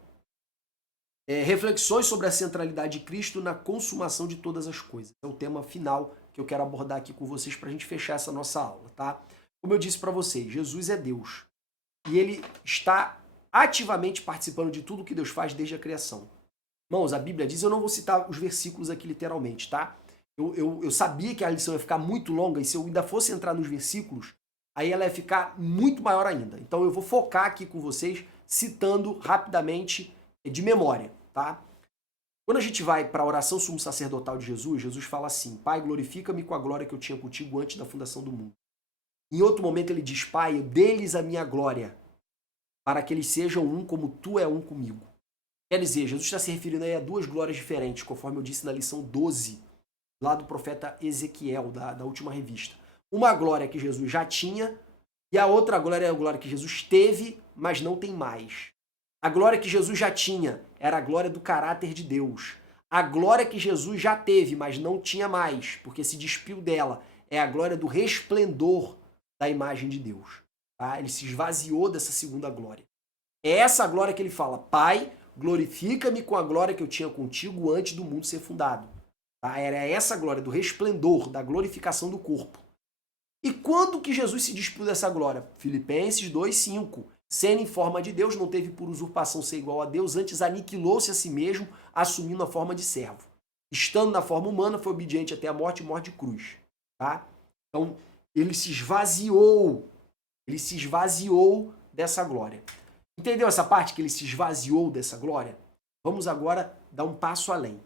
Reflexões sobre a centralidade de Cristo na consumação de todas as coisas. É o tema final que eu quero abordar aqui com vocês para a gente fechar essa nossa aula, tá? Como eu disse para vocês, Jesus é Deus. E ele está ativamente participando de tudo que Deus faz desde a criação. Irmãos, a Bíblia diz, eu não vou citar os versículos aqui literalmente, tá? Eu sabia que a lição ia ficar muito longa e se eu ainda fosse entrar nos versículos, aí ela ia ficar muito maior ainda. Então eu vou focar aqui com vocês, citando rapidamente de memória, tá? Quando a gente vai para a oração sumo sacerdotal de Jesus, Jesus fala assim, Pai, glorifica-me com a glória que eu tinha contigo antes da fundação do mundo. Em outro momento ele diz, Pai, dê-lhes a minha glória, para que eles sejam um como tu é um comigo. Quer dizer, Jesus está se referindo aí a duas glórias diferentes, conforme eu disse na lição 12, lá do profeta Ezequiel, da última revista. Uma glória que Jesus já tinha, e a outra glória é a glória que Jesus teve, mas não tem mais. A glória que Jesus já tinha era a glória do caráter de Deus. A glória que Jesus já teve, mas não tinha mais, porque se despiu dela, é a glória do resplendor da imagem de Deus. Tá? Ele se esvaziou dessa segunda glória. É essa glória que ele fala: Pai, glorifica-me com a glória que eu tinha contigo antes do mundo ser fundado. Tá? Era essa glória do resplendor, da glorificação do corpo. E quando que Jesus se despiu dessa glória? Filipenses 2,5. Sendo em forma de Deus, não teve por usurpação ser igual a Deus, antes aniquilou-se a si mesmo, assumindo a forma de servo. Estando na forma humana, foi obediente até a morte e morte de cruz. Tá? Então, ele se esvaziou dessa glória. Entendeu essa parte que ele se esvaziou dessa glória? Vamos agora dar um passo além.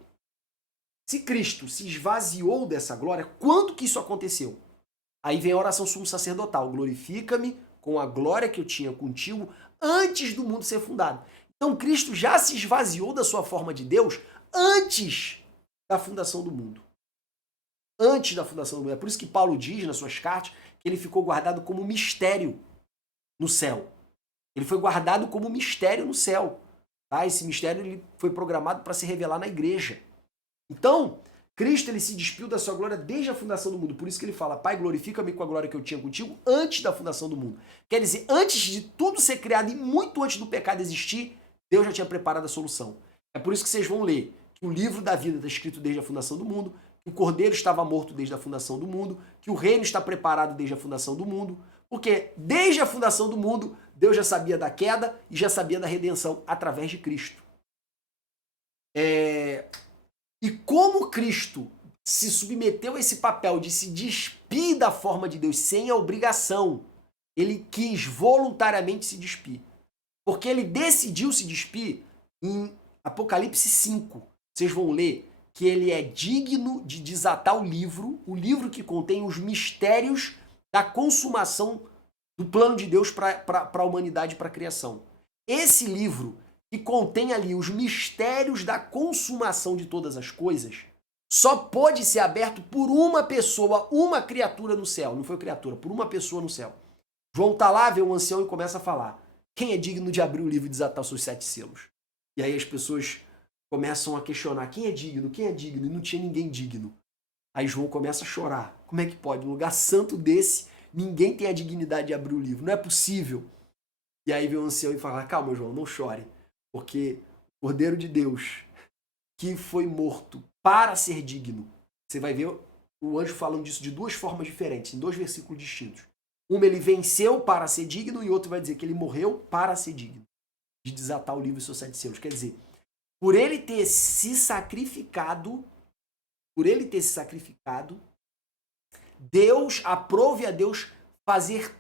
Se Cristo se esvaziou dessa glória, quando que isso aconteceu? Aí vem a oração sumo sacerdotal: glorifica-me com a glória que eu tinha contigo antes do mundo ser fundado. Então Cristo já se esvaziou da sua forma de Deus antes da fundação do mundo. Antes da fundação do mundo. É por isso que Paulo diz nas suas cartas que ele ficou guardado como mistério no céu. Ele foi guardado como mistério no céu. Tá? Esse mistério ele foi programado para se revelar na igreja. Então, Cristo ele se despiu da sua glória desde a fundação do mundo. Por isso que ele fala: Pai, glorifica-me com a glória que eu tinha contigo antes da fundação do mundo. Quer dizer, antes de tudo ser criado e muito antes do pecado existir, Deus já tinha preparado a solução. É por isso que vocês vão ler que o livro da vida está escrito desde a fundação do mundo, que o Cordeiro estava morto desde a fundação do mundo, que o reino está preparado desde a fundação do mundo, porque desde a fundação do mundo, Deus já sabia da queda e já sabia da redenção através de Cristo. E como Cristo se submeteu a esse papel de se despir da forma de Deus sem a obrigação, ele quis voluntariamente se despir. Porque ele decidiu se despir em Apocalipse 5. Vocês vão ler que ele é digno de desatar o livro que contém os mistérios da consumação do plano de Deus para a humanidade e para a criação. Esse livro que contém ali os mistérios da consumação de todas as coisas, só pode ser aberto por uma pessoa, uma criatura no céu. Não foi criatura, por uma pessoa no céu. João tá lá, vê um ancião e começa a falar: quem é digno de abrir o livro e desatar os seus 7 selos? E aí as pessoas começam a questionar: quem é digno? Quem é digno? E não tinha ninguém digno. Aí João começa a chorar. Como é que pode? Num lugar santo desse, ninguém tem a dignidade de abrir o livro. Não é possível. E aí vem o ancião e fala: calma, João, não chore. Porque o Cordeiro de Deus, que foi morto para ser digno, você vai ver o anjo falando disso de duas formas diferentes, em 2 versículos distintos. Uma ele venceu para ser digno e outro vai dizer que ele morreu para ser digno de desatar o livro e seus 7 selos. Quer dizer, por ele ter se sacrificado, Deus, aprove a Deus fazer,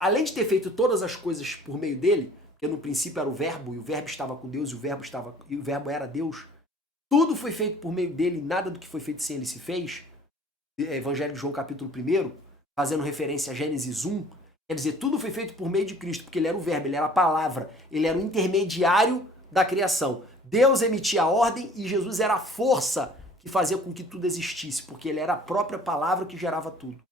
além de ter feito todas as coisas por meio dele, porque no princípio era o Verbo, e o Verbo estava com Deus, e o Verbo era Deus. Tudo foi feito por meio dele, nada do que foi feito sem ele se fez. Evangelho de João, capítulo 1, fazendo referência a Gênesis 1. Quer dizer, tudo foi feito por meio de Cristo, porque ele era o Verbo, ele era a palavra, ele era o intermediário da criação. Deus emitia a ordem e Jesus era a força que fazia com que tudo existisse, porque ele era a própria palavra que gerava tudo.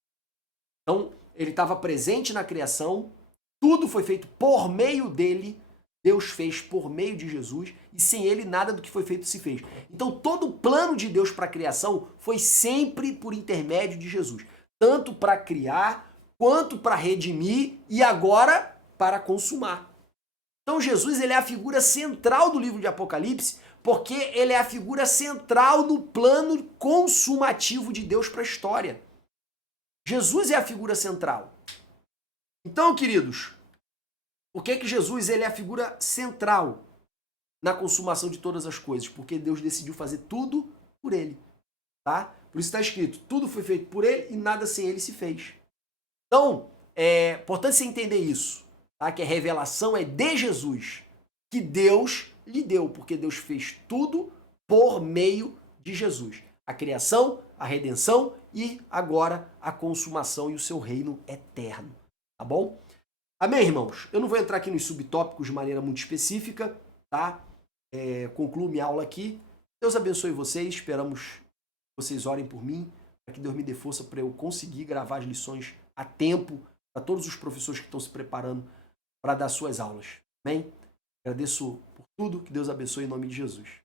Então, ele estava presente na criação, tudo foi feito por meio dele, Deus fez por meio de Jesus, e sem ele nada do que foi feito se fez. Então todo o plano de Deus para a criação foi sempre por intermédio de Jesus. Tanto para criar, quanto para redimir, e agora para consumar. Então Jesus ele é a figura central do livro de Apocalipse, porque ele é a figura central no plano consumativo de Deus para a história. Jesus é a figura central. Então, queridos, por que Jesus ele é a figura central na consumação de todas as coisas? Porque Deus decidiu fazer tudo por ele, tá? Por isso está escrito: tudo foi feito por ele e nada sem ele se fez. Então, é importante você entender isso, tá? Que a revelação é de Jesus, que Deus lhe deu, porque Deus fez tudo por meio de Jesus. A criação, a redenção e agora a consumação e o seu reino eterno, tá bom? Amém, irmãos? Eu não vou entrar aqui nos subtópicos de maneira muito específica, tá? Concluo minha aula aqui. Deus abençoe vocês. Esperamos que vocês orem por mim, para que Deus me dê força para eu conseguir gravar as lições a tempo para todos os professores que estão se preparando para dar suas aulas. Amém? Agradeço por tudo. Que Deus abençoe em nome de Jesus.